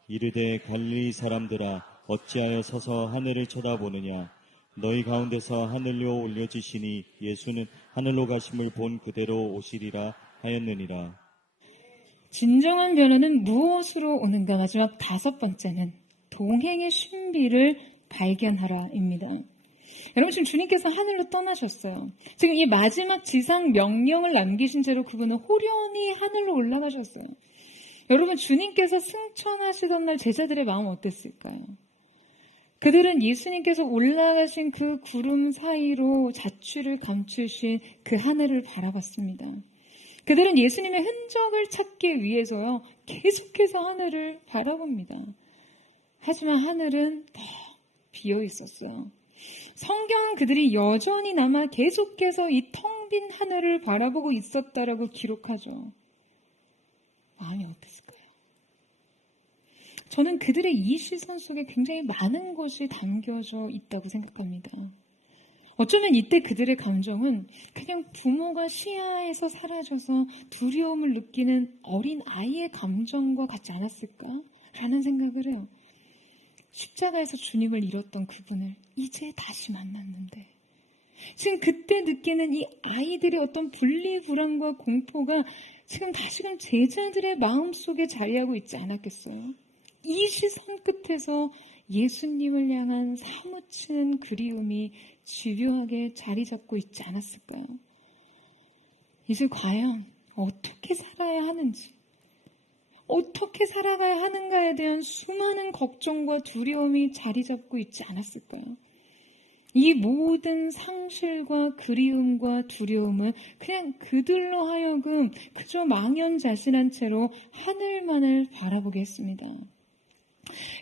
이르되 갈릴리 사람들아 어찌하여 서서 하늘을 쳐다보느냐. 너희 가운데서 하늘로 올려지시니 예수는 하늘로 가심을 본 그대로 오시리라 하였느니라. 진정한 변화는 무엇으로 오는가? 마지막 5번째는 동행의 신비를 발견하라입니다. 여러분, 지금 주님께서 하늘로 떠나셨어요. 지금 이 마지막 지상 명령을 남기신 채로 그분은 호련히 하늘로 올라가셨어요. 여러분, 주님께서 승천하시던 날 제자들의 마음 어땠을까요? 그들은 예수님께서 올라가신 그 구름 사이로 자취를 감추신 그 하늘을 바라봤습니다. 그들은 예수님의 흔적을 찾기 위해서요, 계속해서 하늘을 바라봅니다. 하지만 하늘은 더 비어 있었어요. 성경은 그들이 여전히 남아 계속해서 이 텅 빈 하늘을 바라보고 있었다라고 기록하죠. 마음이 어땠을까요? 저는 그들의 이 시선 속에 굉장히 많은 것이 담겨져 있다고 생각합니다. 어쩌면 이때 그들의 감정은 그냥 부모가 시야에서 사라져서 두려움을 느끼는 어린 아이의 감정과 같지 않았을까라는 생각을 해요. 십자가에서 주님을 잃었던 그분을 이제 다시 만났는데 지금 그때 느끼는 이 아이들의 어떤 분리불안과 공포가 지금 다시금 제자들의 마음속에 자리하고 있지 않았겠어요? 이 시선 끝에서 예수님을 향한 사무치는 그리움이 집요하게 자리 잡고 있지 않았을까요? 이제 과연 어떻게 살아야 하는지, 어떻게 살아가야 하는가에 대한 수많은 걱정과 두려움이 자리 잡고 있지 않았을까요? 이 모든 상실과 그리움과 두려움은 그냥 그들로 하여금 그저 망연자실한 채로 하늘만을 바라보게 했습니다.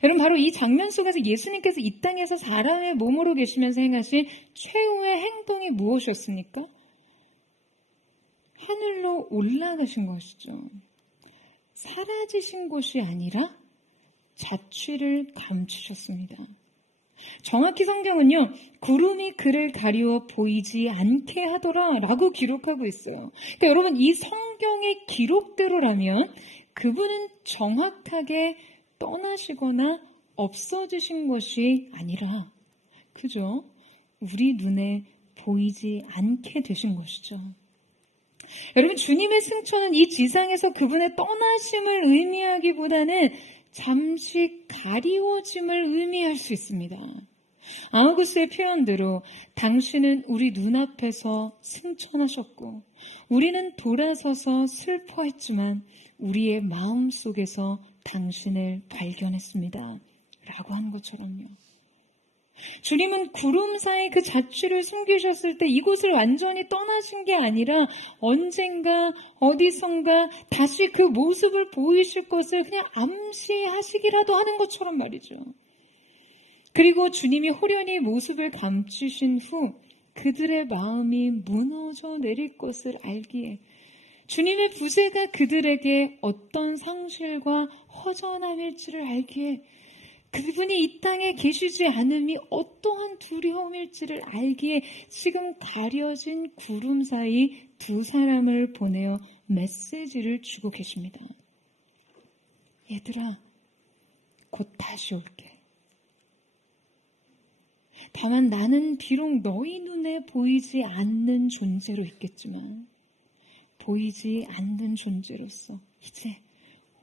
여러분, 바로 이 장면 속에서 예수님께서 이 땅에서 사람의 몸으로 계시면서 행하신 최후의 행동이 무엇이었습니까? 하늘로 올라가신 것이죠. 사라지신 것이 아니라 자취를 감추셨습니다. 정확히 성경은요, 구름이 그를 가리워 보이지 않게 하더라 라고 기록하고 있어요. 그러니까 여러분, 이 성경의 기록대로라면 그분은 정확하게 떠나시거나 없어지신 것이 아니라 그저 우리 눈에 보이지 않게 되신 것이죠. 여러분, 주님의 승천은 이 지상에서 그분의 떠나심을 의미하기보다는 잠시 가리워짐을 의미할 수 있습니다. 아우구스의 표현대로 당신은 우리 눈앞에서 승천하셨고 우리는 돌아서서 슬퍼했지만 우리의 마음속에서 당신을 발견했습니다. 라고 한 것처럼요. 주님은 구름 사이 그 자취를 숨기셨을 때 이곳을 완전히 떠나신 게 아니라 언젠가 어디선가 다시 그 모습을 보이실 것을 그냥 암시하시기라도 하는 것처럼 말이죠. 그리고 주님이 호련히 모습을 감추신 후 그들의 마음이 무너져 내릴 것을 알기에 주님의 부재가 그들에게 어떤 상실과 허전함일지를 알기에 그분이 이 땅에 계시지 않음이 어떠한 두려움일지를 알기에 지금 가려진 구름 사이 두 사람을 보내어 메시지를 주고 계십니다. 얘들아, 곧 다시 올게. 다만 나는 비록 너희 눈에 보이지 않는 존재로 있겠지만 보이지 않는 존재로서 이제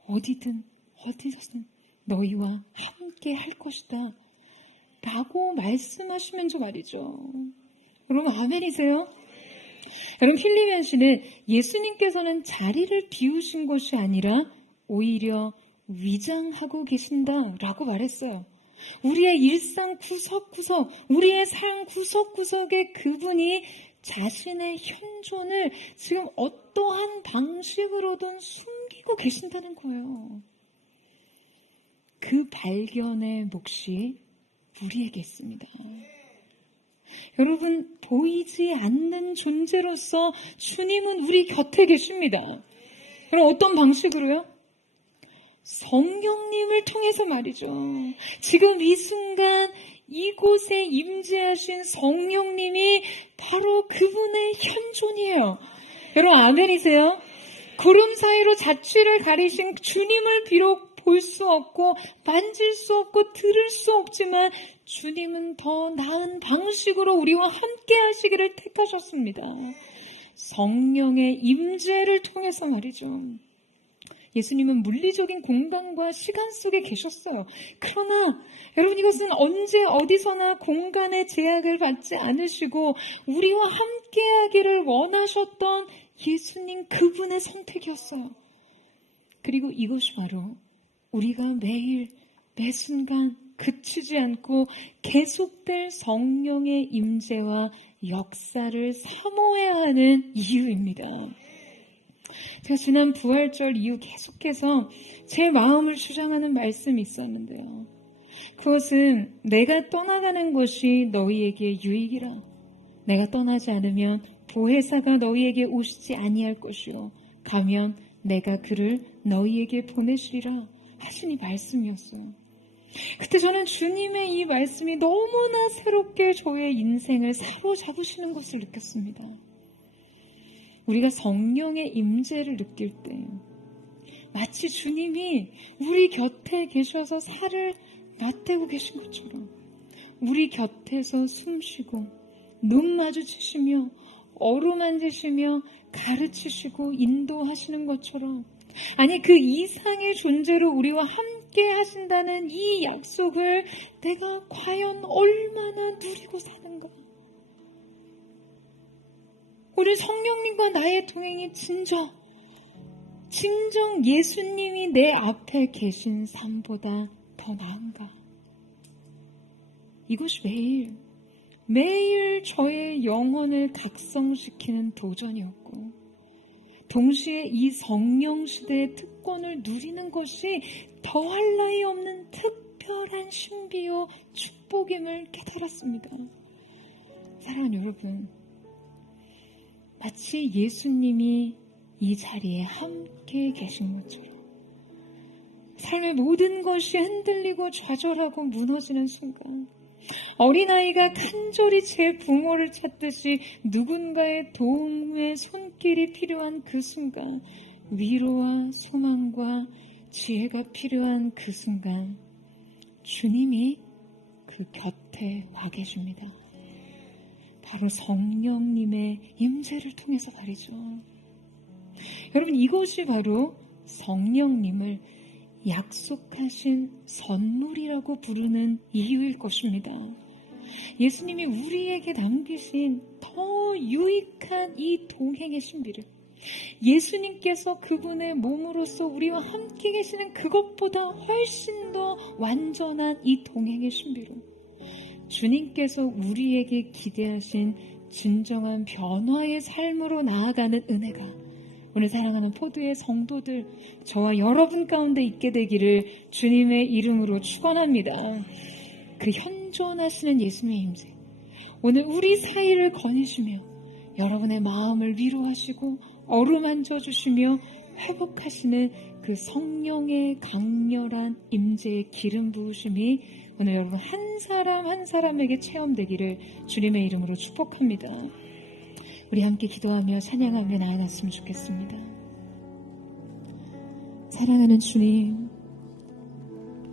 어디든 어디서든 너희와 함께 할 것이다 라고 말씀하시면서 말이죠. 여러분, 아멘이세요? 여러분, 필리벤 씨는 예수님께서는 자리를 비우신 것이 아니라 오히려 위장하고 계신다라고 말했어요. 우리의 일상 구석구석, 우리의 삶 구석구석에 그분이 자신의 현존을 지금 어떠한 방식으로든 숨기고 계신다는 거예요. 그 발견의 몫이 우리에게 있습니다. 여러분, 보이지 않는 존재로서 주님은 우리 곁에 계십니다. 그럼 어떤 방식으로요? 성령님을 통해서 말이죠. 지금 이 순간 이곳에 임재하신 성령님이 바로 그분의 현존이에요. 여러분, 아멘이세요? 구름 사이로 자취를 가리신 주님을 비록 볼 수 없고 만질 수 없고 들을 수 없지만 주님은 더 나은 방식으로 우리와 함께 하시기를 택하셨습니다. 성령의 임재를 통해서 말이죠. 예수님은 물리적인 공간과 시간 속에 계셨어요. 그러나 여러분, 이것은 언제 어디서나 공간의 제약을 받지 않으시고 우리와 함께 하기를 원하셨던 예수님 그분의 선택이었어요. 그리고 이것이 바로 우리가 매일 매 순간 그치지 않고 계속될 성령의 임재와 역사를 사모해야 하는 이유입니다. 제가 지난 부활절 이후 계속해서 제 마음을 주장하는 말씀이 있었는데요. 그것은 내가 떠나가는 것이 너희에게 유익이라. 내가 떠나지 않으면 보혜사가 너희에게 오시지 아니할 것이요 가면 내가 그를 너희에게 보내시리라 하신 이 말씀이었어요. 그때 저는 주님의 이 말씀이 너무나 새롭게 저의 인생을 사로잡으시는 것을 느꼈습니다. 우리가 성령의 임재를 느낄 때 마치 주님이 우리 곁에 계셔서 살을 맞대고 계신 것처럼 우리 곁에서 숨쉬고 눈 마주치시며 어루만지시며 가르치시고 인도하시는 것처럼, 아니 그 이상의 존재로 우리와 함께 함께 하신다는 이 약속을 내가 과연 얼마나 누리고 사는가? 오늘 성령님과 나의 동행이 진정 예수님이 내 앞에 계신 삶보다 더 나은가? 이것이 매일 저의 영혼을 각성시키는 도전이었고, 동시에 이 성령 시대의 특권을 누리는 것이 더할 나위 없는 특별한 신비요 축복임을 깨달았습니다. 사랑하는 여러분, 마치 예수님이 이 자리에 함께 계신 것처럼 삶의 모든 것이 흔들리고 좌절하고 무너지는 순간, 어린아이가 간절히 제 부모를 찾듯이 누군가의 도움의 손길이 필요한 그 순간, 위로와 소망과 지혜가 필요한 그 순간, 주님이 그 곁에 와 계십니다. 바로 성령님의 임재를 통해서 말이죠. 여러분, 이것이 바로 성령님을 약속하신 선물이라고 부르는 이유일 것입니다. 예수님이 우리에게 남기신 더 유익한 이 동행의 신비를, 예수님께서 그분의 몸으로서 우리와 함께 계시는 그것보다 훨씬 더 완전한 이 동행의 신비로, 주님께서 우리에게 기대하신 진정한 변화의 삶으로 나아가는 은혜가 오늘 사랑하는 포도의 성도들, 저와 여러분 가운데 있게 되기를 주님의 이름으로 축원합니다. 그 현존하시는 예수님의 임재, 오늘 우리 사이를 거니시며 여러분의 마음을 위로하시고 어루만져 주시며 회복하시는 그 성령의 강렬한 임재의 기름 부으심이 오늘 여러분 한 사람 한 사람에게 체험되기를 주님의 이름으로 축복합니다. 우리 함께 기도하며 찬양하며 나아갔으면 좋겠습니다. 사랑하는 주님,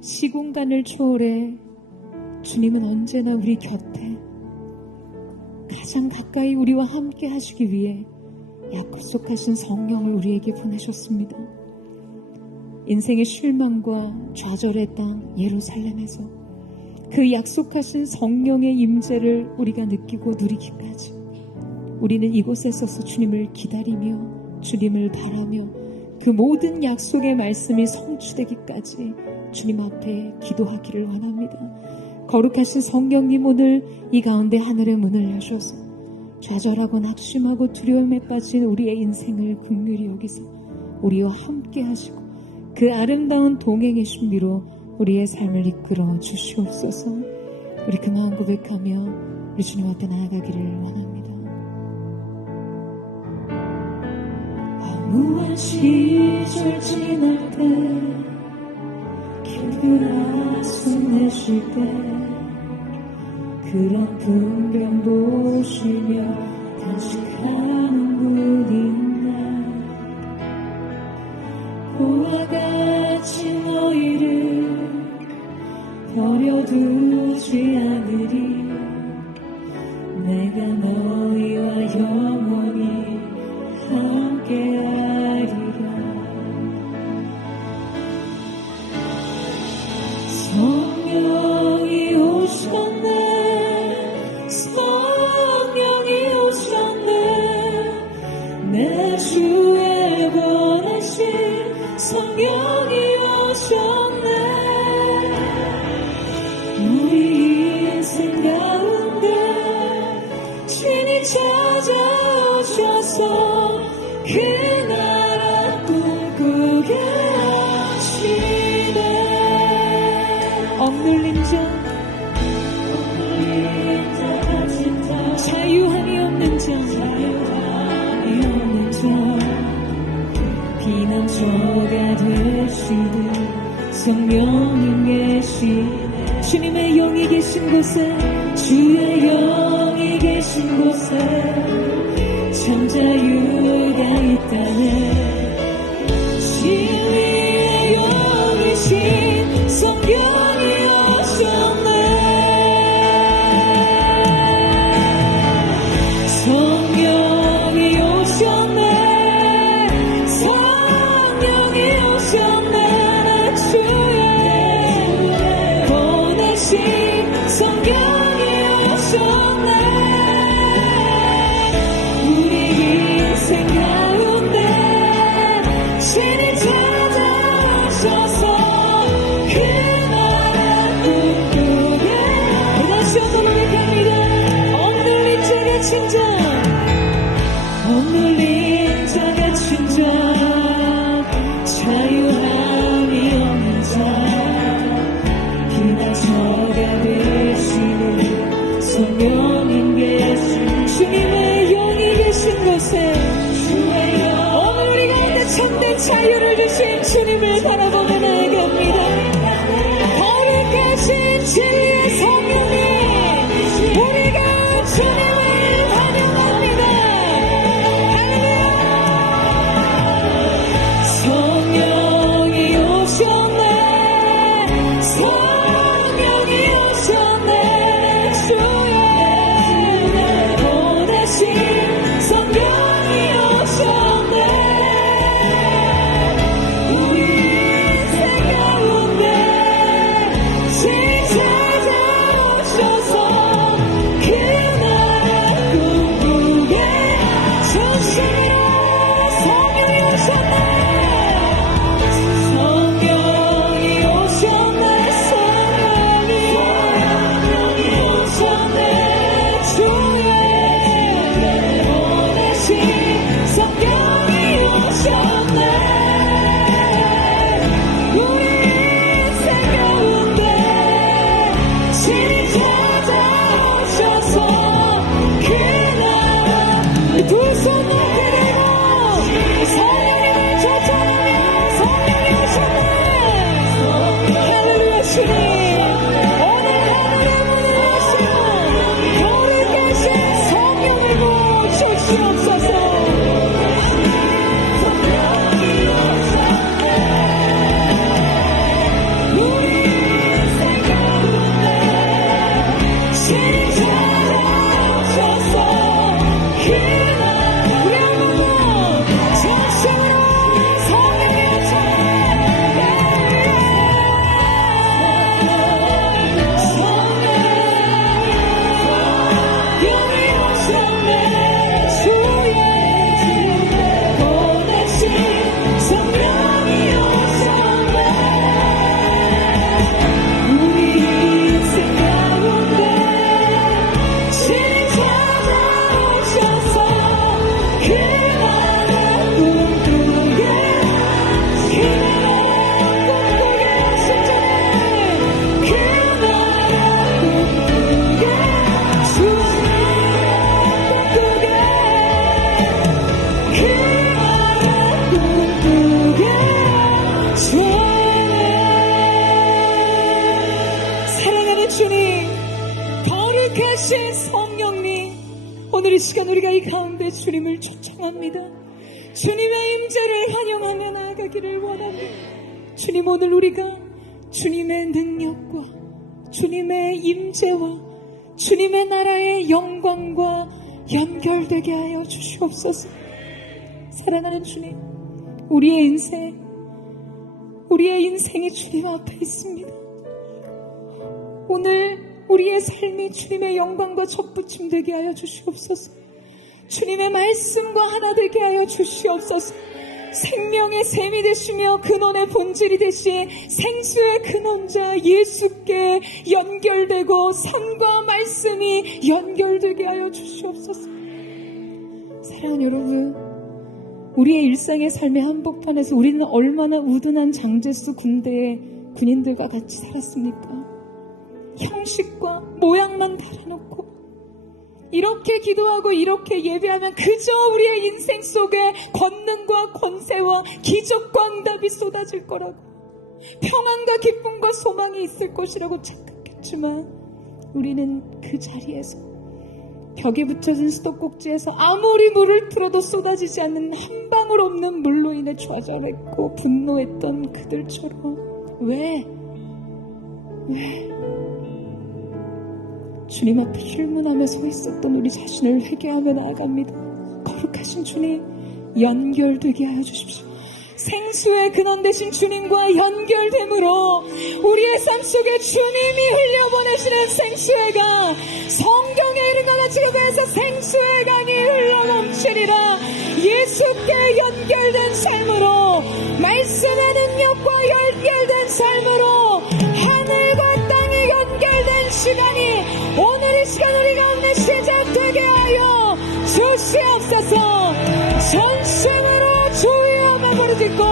시공간을 초월해 주님은 언제나 우리 곁에 가장 가까이 우리와 함께 하시기 위해 약속하신 성령을 우리에게 보내셨습니다. 인생의 실망과 좌절의 땅 예루살렘에서 그 약속하신 성령의 임재를 우리가 느끼고 누리기까지 우리는 이곳에 서서 주님을 기다리며 주님을 바라며 그 모든 약속의 말씀이 성취되기까지 주님 앞에 기도하기를 원합니다. 거룩하신 성령님, 오늘 이 가운데 하늘의 문을 여셔서 좌절하고 낙심하고 두려움에 빠진 우리의 인생을 긍휼히 여기서 우리와 함께 하시고 그 아름다운 동행의 신비로 우리의 삶을 이끌어 주시옵소서. 우리 그 마음 고백하며 우리 주님 앞에 나아가기를 원합니다. 무한 시절 지날 때, 길들아 숨 내쉴 때, 그런 풍경 보시며 단식하는 분인 날, 고와 같이 너희를 버려두지 않으리. 내가 너희와 영원히 함께하리라. 성령이 오셨네, 성령이 오셨네, 내 주에 보내신 성령이 오셨네. 우리 인생 가운데 친히 찾아오셔서 그 나라 꿈꾸게 하시네. 억눌린 자 가진 자, 자유함이 없는 자, 피난처가 되시는 성령님 계시네. 주님의 영이 계신 곳에, 주의 영이 계신 곳에 참 자유가 있다네. 진리의 영이신 성령이 오셨네. 성령이 오셨네, 성령이 오셨네. 주의 보내신 성령이 오셨네. 우리 인생 가운데 신이 찾아오셔서 그 나라 꿈꾸게. 다시 한번 고백합니다. 억눌린 자가 진정, 억눌린 자가 진정, 자유함이 없는 자, 기다 저가 되시는 성령님 계신 주님의 영이 계신 곳에 오늘 우리 가운데 참된 자유를 주신 주님을 바라보며 나아갑니다. 거룩하신 진리의 성령님, 우리가 주님을 환영합니다. 성령이 오셨네, 성령이 오셨네, 주의 보내신 성령이 오셨네. 우리 인생 가운데 신 찾아오셔서 그 나라 꿈꾸게. 전심으로 성령이 오셨네, 성령이 오셨네, 성령이 오셨네, 주의 보내신 성령이 오셨네. 우리 인생 가운데 신이 찾아오셔서 그 나라. 두 손 높이 들고 성령님을 쫓아가며 성령이 오셨네. 할렐루야. 주님, 오늘 하늘의 문을 여시고 거룩하신 성령을 부어주시옵소서. 우리 인생 가운데 신이 찾아오셔서 그 나라. 우리 한번 전심으로 성령이 사랑하는 주님, 거룩하신 성령님, 오늘 이 시간 우리가 이 가운데 주님을 초청합니다. 주님의 임재를 환영하며 나아가기를 원합니다. 주님, 오늘 우리가 주님의 능력과 주님의 임재와 주님의 나라의 영광과 연결되게 하여 주시옵소서. 사랑하는 주님, 우리의 인생이 주님 앞에 있습니다. 오늘 우리의 삶이 주님의 영광과 접붙임되게 하여 주시옵소서. 주님의 말씀과 하나 되게 하여 주시옵소서. 생명의 샘이 되시며 근원의 본질이 되신 생수의 근원자 예수께 연결되고 삶과 말씀이 연결되게 하여 주시옵소서. 사랑하는 여러분, 우리의 일상의 삶의 한복판에서 우리는 얼마나 우둔한 장제수 군대의 군인들과 같이 살았습니까? 형식과 모양만 달아놓고 이렇게 기도하고 이렇게 예배하면 그저 우리의 인생 속에 권능과 권세와 기적과 응답이 쏟아질 거라고, 평안과 기쁨과 소망이 있을 것이라고 착각했지만 우리는 그 자리에서 벽에 붙여진 수도꼭지에서 아무리 물을 틀어도 쏟아지지 않는 한 방울 없는 물로 인해 좌절했고 분노했던 그들처럼 왜 주님 앞에 힐문하며 서 있었던 우리 자신을 회개하며 나아갑니다. 거룩하신 주님, 연결되게 하여 주십시오. 생수의 근원 되신 주님과 연결됨으로 우리의 삶 속에 주님이 흘려보내시는 생수의 강, 성경에 이른 것 같이 그에서 생수의 강이 흘러넘치리라. 예수께 연결된 삶으로, 말씀의 능력과 연결된 삶으로 하늘과 땅이 연결된 시간이 오늘 이 시간 우리 가운데 시작되게 하여 주시옵소서. 전심으로 주여 부르짖고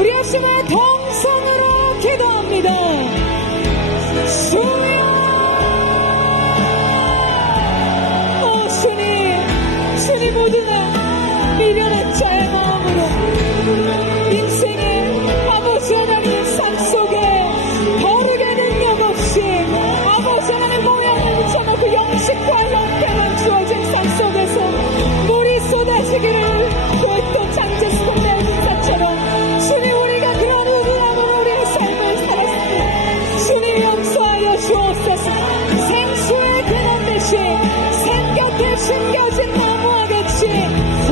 우리 합심의 동성으로 기도합니다. 주여, 주님 모든 미련한 자의 마음으로 인생의 아버지 하나님의 삶 속에 거룩의 능력 없이 아버지 하나님의 모양을 붙여놓고 영식과 형태만 주어진 삶 속에서 물이 쏟아지기를 구했던 장제스콘 내분사처럼 주님, 우리가 그런 우둔함으로 우리의 삶을 살았습니다. 주님 용서하여 주옵소서. 생수의 근원 대신 샘 곁에 심겨진 나무와 같이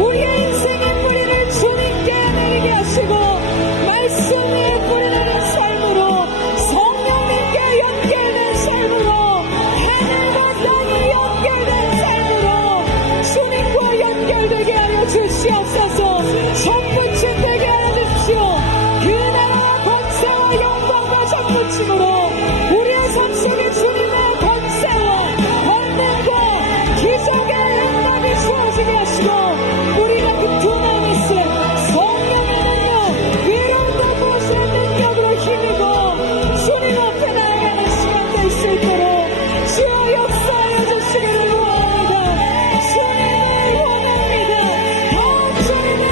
우리의 인생의 뿌리를 주님께 내리게 하시고 말씀의 뿌리내는 삶으로, 성령님께 연결된 삶으로, 하늘과 땅이 연결된 삶으로 주님과 연결되게 하여 주시옵소서. 전부친 되게 하여 주십시오. 그 나라와 권세와 영광과 전부침으로 우리의 삶 속에 주님의 권세와 권능과 기적의 응답이 주어지게 하시고 우리가 그 두나미스 성령의 능력, 위로부터 부으시는 능력으로 힘입어 주님 앞에 나아가는 시간 될 수 있도록 주여 역사하여 주시기를 원합니다. 주님을 원합니다. 더 주님을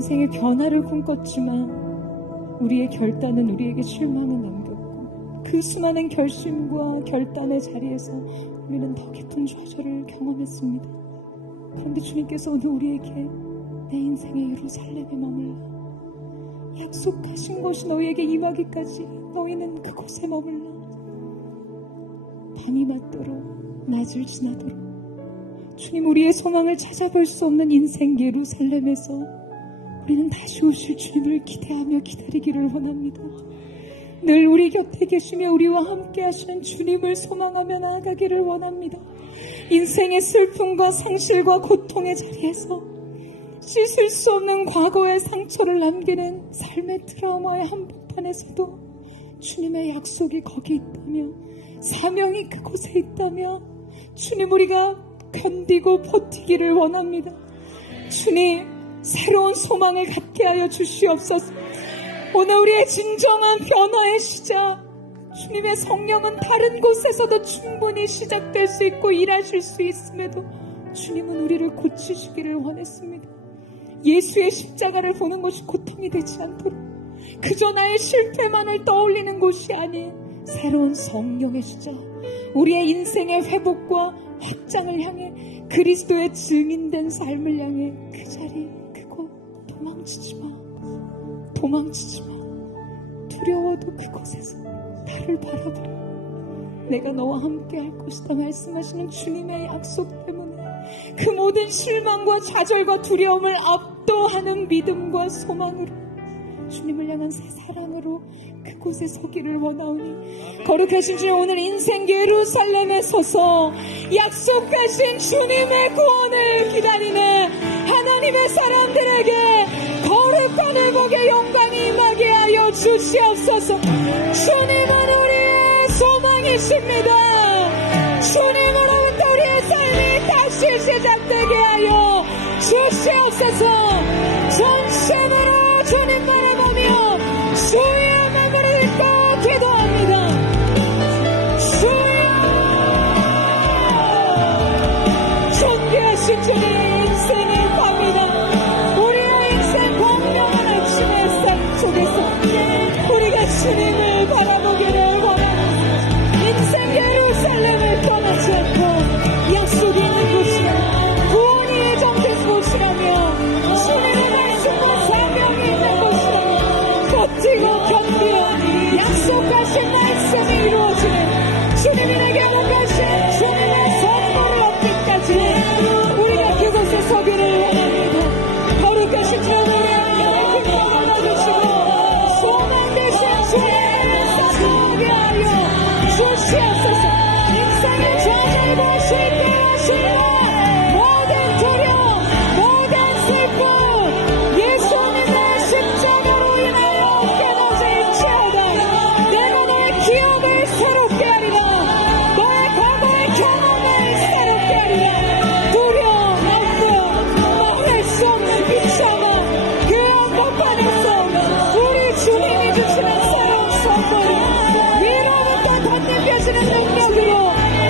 인생의 변화를 꿈꿨지만 우리의 결단은 우리에게 실망을 남겼고 그 수많은 결심과 결단의 자리에서 우리는 더 깊은 좌절을 경험했습니다. 그런데 주님께서 오늘 우리에게 내 인생의 예루살렘에 머물러 약속하신 것이 너희에게 임하기까지 너희는 그곳에 머물러 밤이 맞도록 낮을 지나도록 주님 우리의 소망을 찾아볼 수 없는 인생 예루살렘에서 우리는 다시 오실 주님을 기대하며 기다리기를 원합니다. 늘 우리 곁에 계시며 우리와 함께 하시는 주님을 소망하며 나아가기를 원합니다. 인생의 슬픔과 상실과 고통의 자리에서 씻을 수 없는 과거의 상처를 남기는 삶의 트라우마의 한복판에서도 주님의 약속이 거기 있다며 사명이 그곳에 있다며 주님 우리가 견디고 버티기를 원합니다. 주님 새로운 소망을 갖게 하여 주시옵소서. 오늘 우리의 진정한 변화의 시작 주님의 성령은 다른 곳에서도 충분히 시작될 수 있고 일하실 수 있음에도 주님은 우리를 고치시기를 원했습니다. 예수의 십자가를 보는 것이 고통이 되지 않도록 그저 나의 실패만을 떠올리는 것이 아닌 새로운 성령의 시작 우리의 인생의 회복과 확장을 향해 그리스도의 증인된 삶을 향해 그 자리 그곳 도망치지 마 두려워도 그곳에서 나를 바라보라 내가 너와 함께 할 것이다 말씀하시는 주님의 약속 때문에 그 모든 실망과 좌절과 두려움을 압도하는 믿음과 소망으로 주님을 향한 사랑으로 그곳에 서기를 원하오니 거룩하신 주님 오늘 인생 예루살렘에 서서 약속하신 주님의 구원을 기다리는 하나님의 사람들에게 거룩한 회복의 영광이 임하게 하여 주시옵소서. 주님은 우리의 소망이십니다. 주님으로부터 우리의 삶이 다시 시작되게 하여 주시옵소서. 전심으로 주님 바라보며 주의 마음을 읽고 기도합니다. 주여 존귀하신 주님 인생의 밤이다. 우리의 인생 공명한 아침의 삶 속에서 우리가 주님을 바라보기를 원합니다. 인생 예루살렘을 떠나지 않고 약속이 있는 곳이라 구원이 예정된 곳이라며 주님의 말씀과 사명이 있는 곳이라며 버티고 견디어 약속하신 말씀이 이루어지는 주님이 내게 약속하신 주님의 선물을 얻기까지 우리가 그곳에 서기를 원합니다. 거룩하신 주님 우리의 기도를 받으시고 소망 되신 주의 소개 하여 주시옵소서. 인생의 좌절과 실패와 실망 모든 두려움 모든 슬픔 예수님의 십자가로 인하여 깨어질지어다. 내가 너의 기억을 새롭게 하리라. 너의 과거의 경험을 새롭게 하리라. 두려움 아픔 말할 수 없는 비참함 그 한복판에서 우리 주님이 주시는 새로운 선물 위로부터 덧입혀지는 능력으로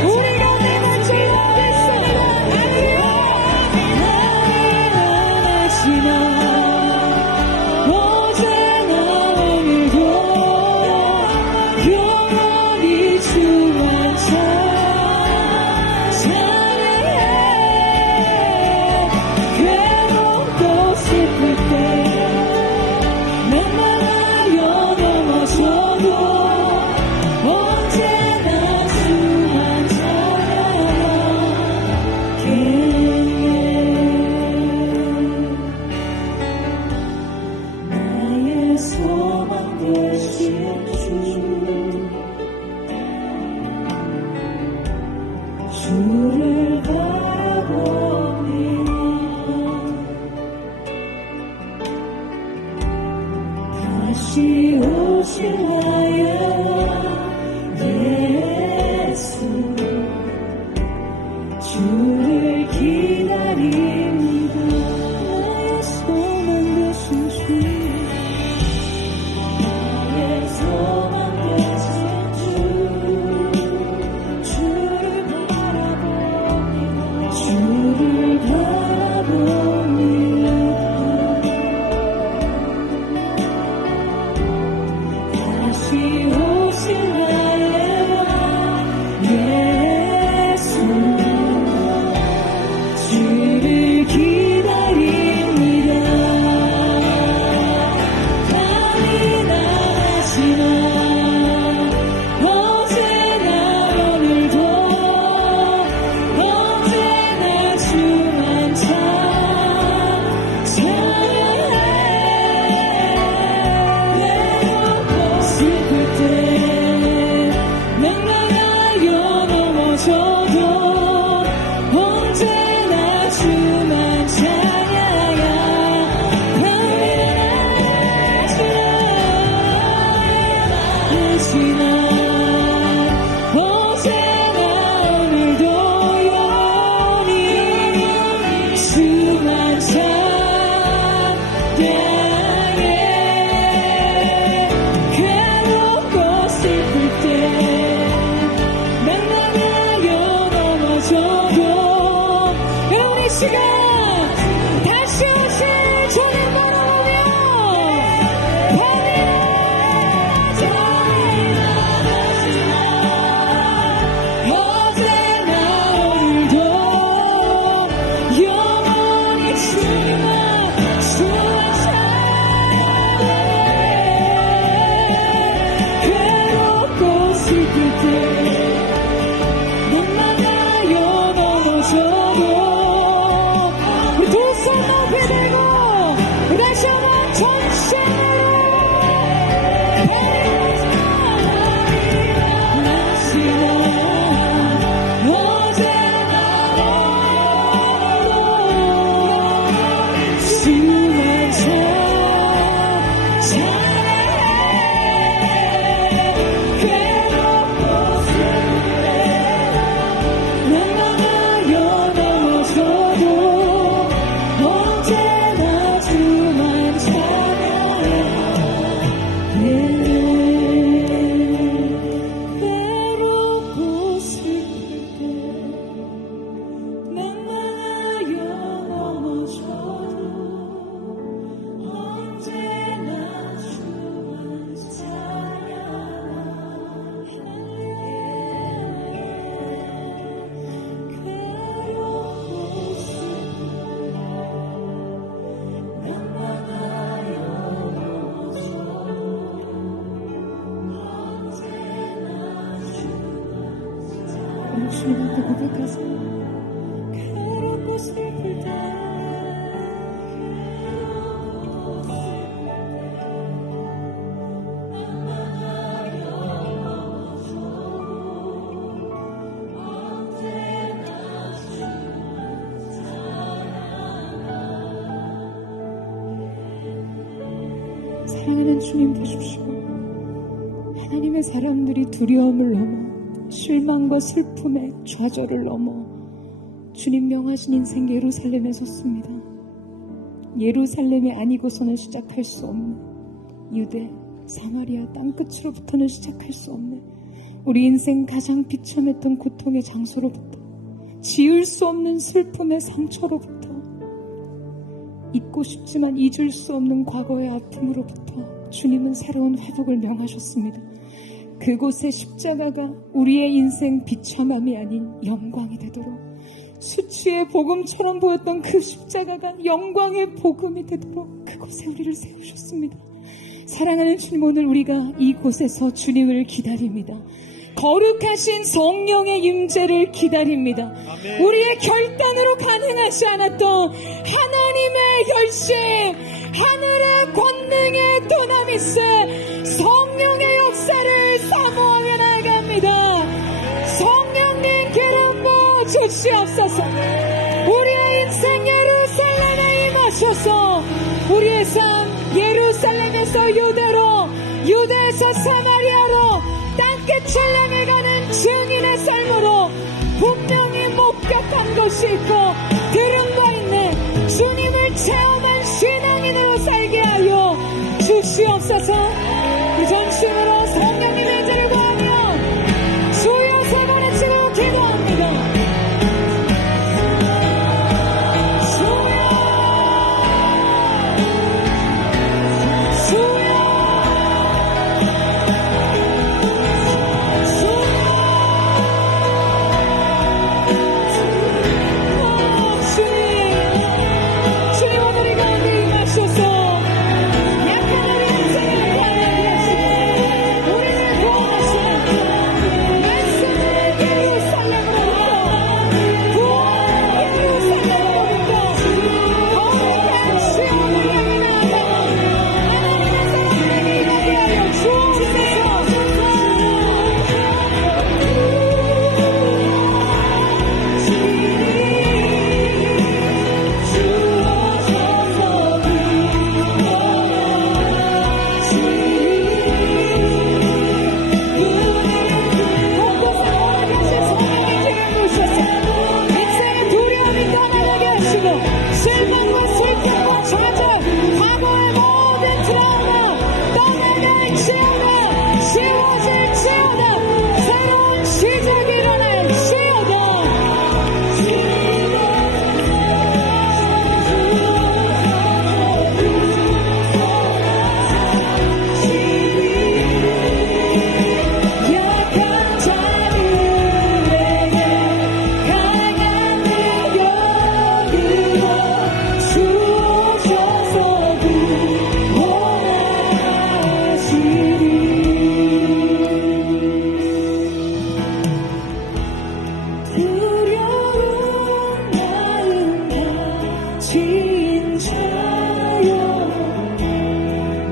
우리가 내가 즐거웠습니다. 나의 어제나 오늘도 영원히 주와 찬양해. 괴롭고 슬플 때 나만하여 넘어져도 언제나 주만 찬양하게. 나의 소망 되신 주 주를 바라보니 다시 오실 나의 예수 주를 기다립니다. 나의 소망 되신 주 나의 소망 되신 주 주를 바라봅니다. 주를 바라봅니다. 주님한테 고백하세요. 괴롭고 슬플 때 사랑하는 주님 되십시오. 하나님의 사람들이 두려움을 넘어 실망과 슬픔의 좌절을 넘어 주님 명하신 인생 예루살렘에 섰습니다. 예루살렘이 아니고서는 시작할 수 없는 유대, 사마리아 땅끝으로부터는 시작할 수 없는 우리 인생 가장 비참했던 고통의 장소로부터 지울 수 없는 슬픔의 상처로부터 잊고 싶지만 잊을 수 없는 과거의 아픔으로부터 주님은 새로운 회복을 명하셨습니다. 그곳의 십자가가 우리의 인생 비참함이 아닌 영광이 되도록 수치의 복음처럼 보였던 그 십자가가 영광의 복음이 되도록 그곳에 우리를 세우셨습니다. 사랑하는 주님, 오늘 우리가 이곳에서 주님을 기다립니다. 거룩하신 성령의 임재를 기다립니다. 아멘. 우리의 결단으로 가능하지 않았던 하나님의 결심, 하늘의 권능의 도나미스, 성령의 역사를 사모하며 나아갑니다. 성령님 기름 부어 주시옵소서. 우리의 인생 예루살렘에 임하셔서 우리의 삶 예루살렘에서 유대로, 유대에서 사마리아로 땅끝을 향해 가는 증인의 삶으로 분명히 목격한 것이 있고 들은 바 있는 주님을 체험한 신앙인으로 살게 하여 주시옵소서. 그 전심으로 성령님의 인재를 구하며 주여 세 번 외치고 기도합니다.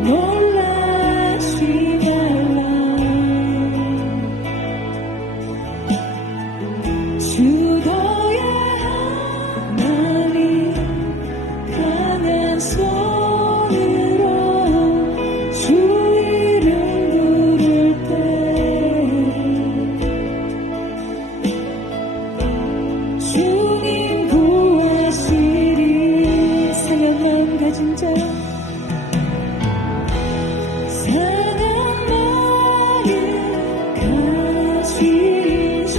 놀라지 말라. 주도야 하나님 강한 손으로 주 이름 부를 때 주님 구하시리. 상한 마음 가진 자, 상한 마음 가진 자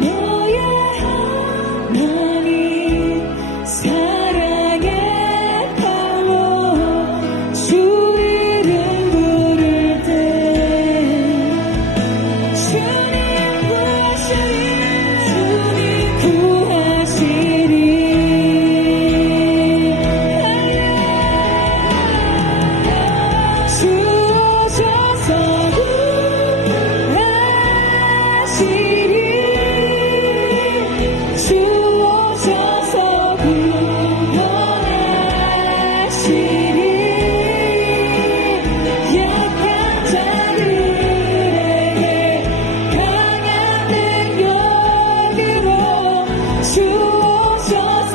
너의 하나님 사랑의 팔로 주 이름 부를 때 주님 구하시리. 주 오셔서 구하시리. 주 오셔서 구원하시리. 약한 자들에게 강한 능력으로 주 오셔서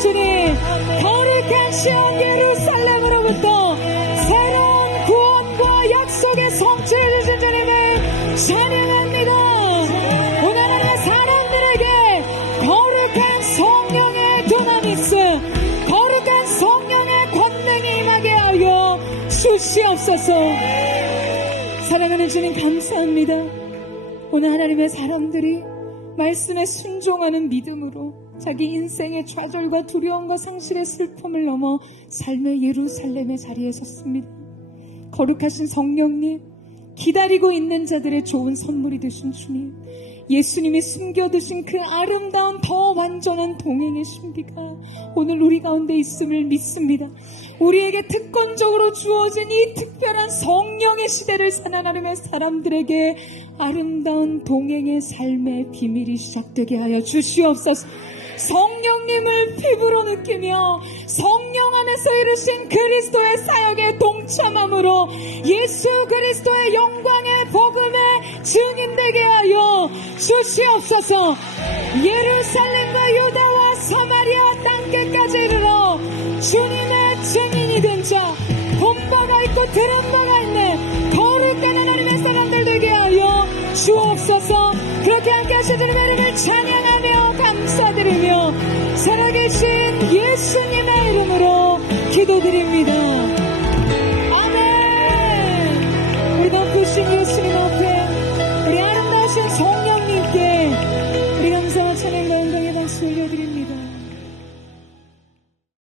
주님, 거룩한 시온 예루살렘으로부터 새로운 구원과 약속의 성취해 주신 주님을 찬양합니다. 오늘 하나님의 사람들에게 거룩한 성령의 두나미스, 거룩한 성령의 권능이 임하게 하여 주시옵소서. 사랑하는 주님 감사합니다. 오늘 하나님의 사람들이 말씀에 순종하는 믿음으로 자기 인생의 좌절과 두려움과 상실의 슬픔을 넘어 삶의 예루살렘의 자리에 섰습니다. 거룩하신 성령님, 기다리고 있는 자들의 좋은 선물이 되신 주님, 예수님이 숨겨두신 그 아름다운 더 완전한 동행의 신비가 오늘 우리 가운데 있음을 믿습니다. 우리에게 특권적으로 주어진 이 특별한 성령의 시대를 사는 하나님의 사람들에게 아름다운 동행의 삶의 비밀이 시작되게 하여 주시옵소서. 성령님을 피부로 느끼며 성령 안에서 이루신 그리스도의 사역에 동참함으로 예수 그리스도의 영광의 복음의 증인되게 하여 주시옵소서. 예루살렘과 유다와 사마리아 땅끝까지 이르러 주님의 증인이 된 자, 본 바가 있고 들은 바가 있는 거룩한 하나님의 사람들 되게 하여 주옵소서. 그렇게 함께 하신 주님의 이름을 찬양하며 감사드리며 살아계신 예수님의 이름으로 기도드립니다.